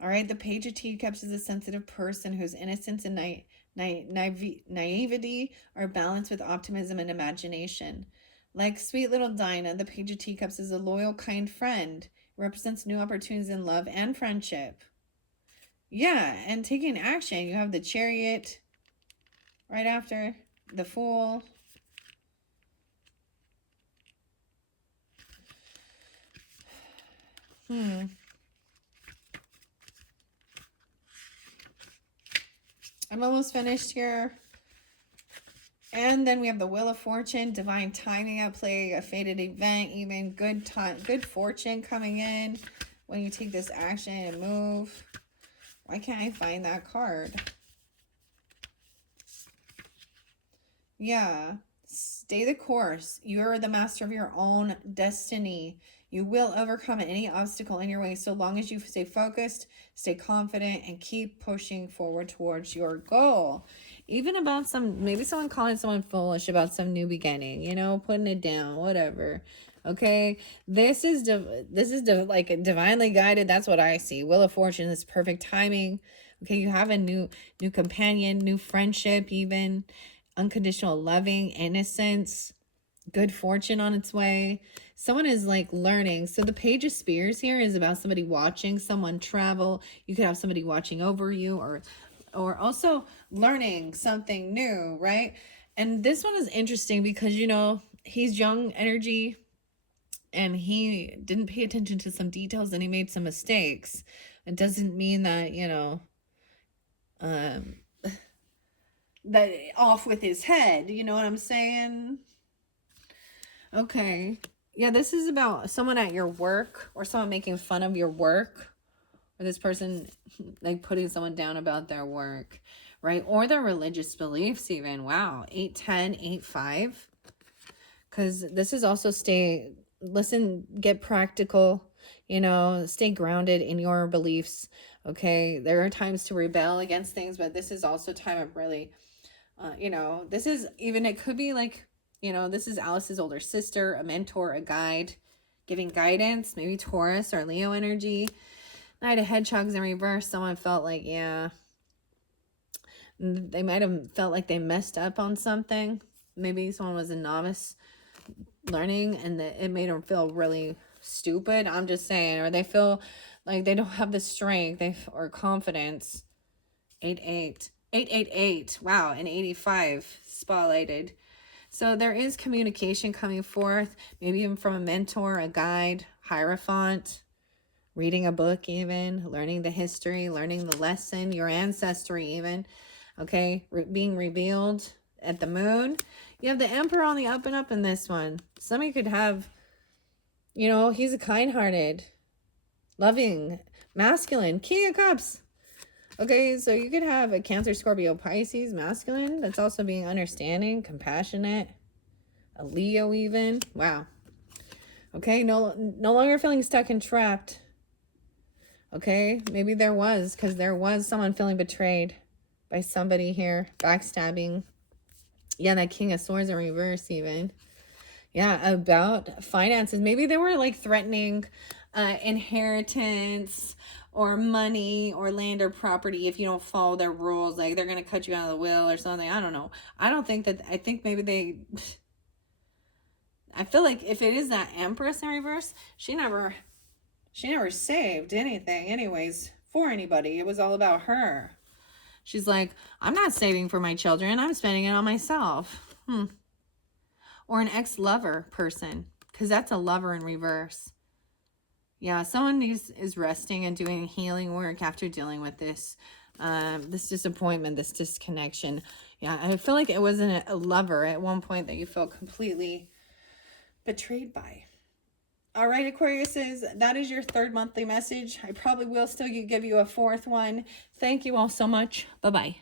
right, the Page of Teacups is a sensitive person whose innocence and naivety are balanced with optimism and imagination. Like sweet little Dinah, the Page of Teacups is a loyal, kind friend. It represents new opportunities in love and friendship. Yeah, and taking action. You have the Chariot right after the Fool. I'm almost finished here. And then we have the Wheel of Fortune, divine timing at play, a fated event, even good fortune coming in when you take this action and move. Why can't I find that card? Yeah. Stay the course. You are the master of your own destiny. You will overcome any obstacle in your way so long as you stay focused, stay confident, and keep pushing forward towards your goal. Even about maybe someone calling someone foolish about some new beginning, you know, putting it down, whatever. Okay, this is like divinely guided. That's what I see. Wheel of Fortune is perfect timing. Okay, you have a new companion, new friendship, even unconditional loving, innocence, good fortune on its way. Someone is like learning. So the Page of Spears here is about somebody watching someone travel. You could have somebody watching over you, or also learning something new, right? And this one is interesting because, you know, he's young energy and he didn't pay attention to some details and he made some mistakes. It doesn't mean that, you know, that off with his head, you know what I'm saying? Okay. Yeah, this is about someone at your work or someone making fun of your work, or this person like putting someone down about their work, right? Or their religious beliefs even. Wow. 8-10, 8-5. Because this is also get practical, you know, stay grounded in your beliefs. Okay. There are times to rebel against things, but this is also time of really, you know, this is even, it could be like, you know, this is Alice's older sister, a mentor, a guide, giving guidance, maybe Taurus or Leo energy. Knight of Hedgehogs in reverse. Someone felt like, yeah, they might have felt like they messed up on something. Maybe someone was a novice learning and it made them feel really stupid. I'm just saying, or they feel like they don't have the strength or confidence. 8-8. 8-8-8. Wow, and 85 spotlighted. So there is communication coming forth, maybe even from a mentor, a guide, Hierophant, reading a book even, learning the history, learning the lesson, your ancestry even, okay, being revealed at the moon. You have the Emperor on the up and up in this one. Somebody could have, you know, he's a kind-hearted, loving, masculine, King of Cups. Okay, so you could have a Cancer, Scorpio, Pisces, masculine. That's also being understanding, compassionate. A Leo even. Wow. Okay, no longer feeling stuck and trapped. Okay, maybe because there was someone feeling betrayed by somebody here. Backstabbing. Yeah, that King of Swords in reverse even. Yeah, about finances. Maybe they were like threatening inheritance or money or land or property if you don't follow their rules. Like they're going to cut you out of the will or something. I don't know. I don't think that, I think maybe they, I feel like if it is that Empress in reverse, she never saved anything anyways for anybody. It was all about her. She's like, I'm not saving for my children. I'm spending it on myself. Or an ex-lover person, because that's a lover in reverse. Yeah, someone is resting and doing healing work after dealing with this this disappointment, this disconnection. Yeah, I feel like it wasn't a lover at one point that you felt completely betrayed by. All right, Aquariuses, that is your third monthly message. I probably will still give you a fourth one. Thank you all so much. Bye-bye.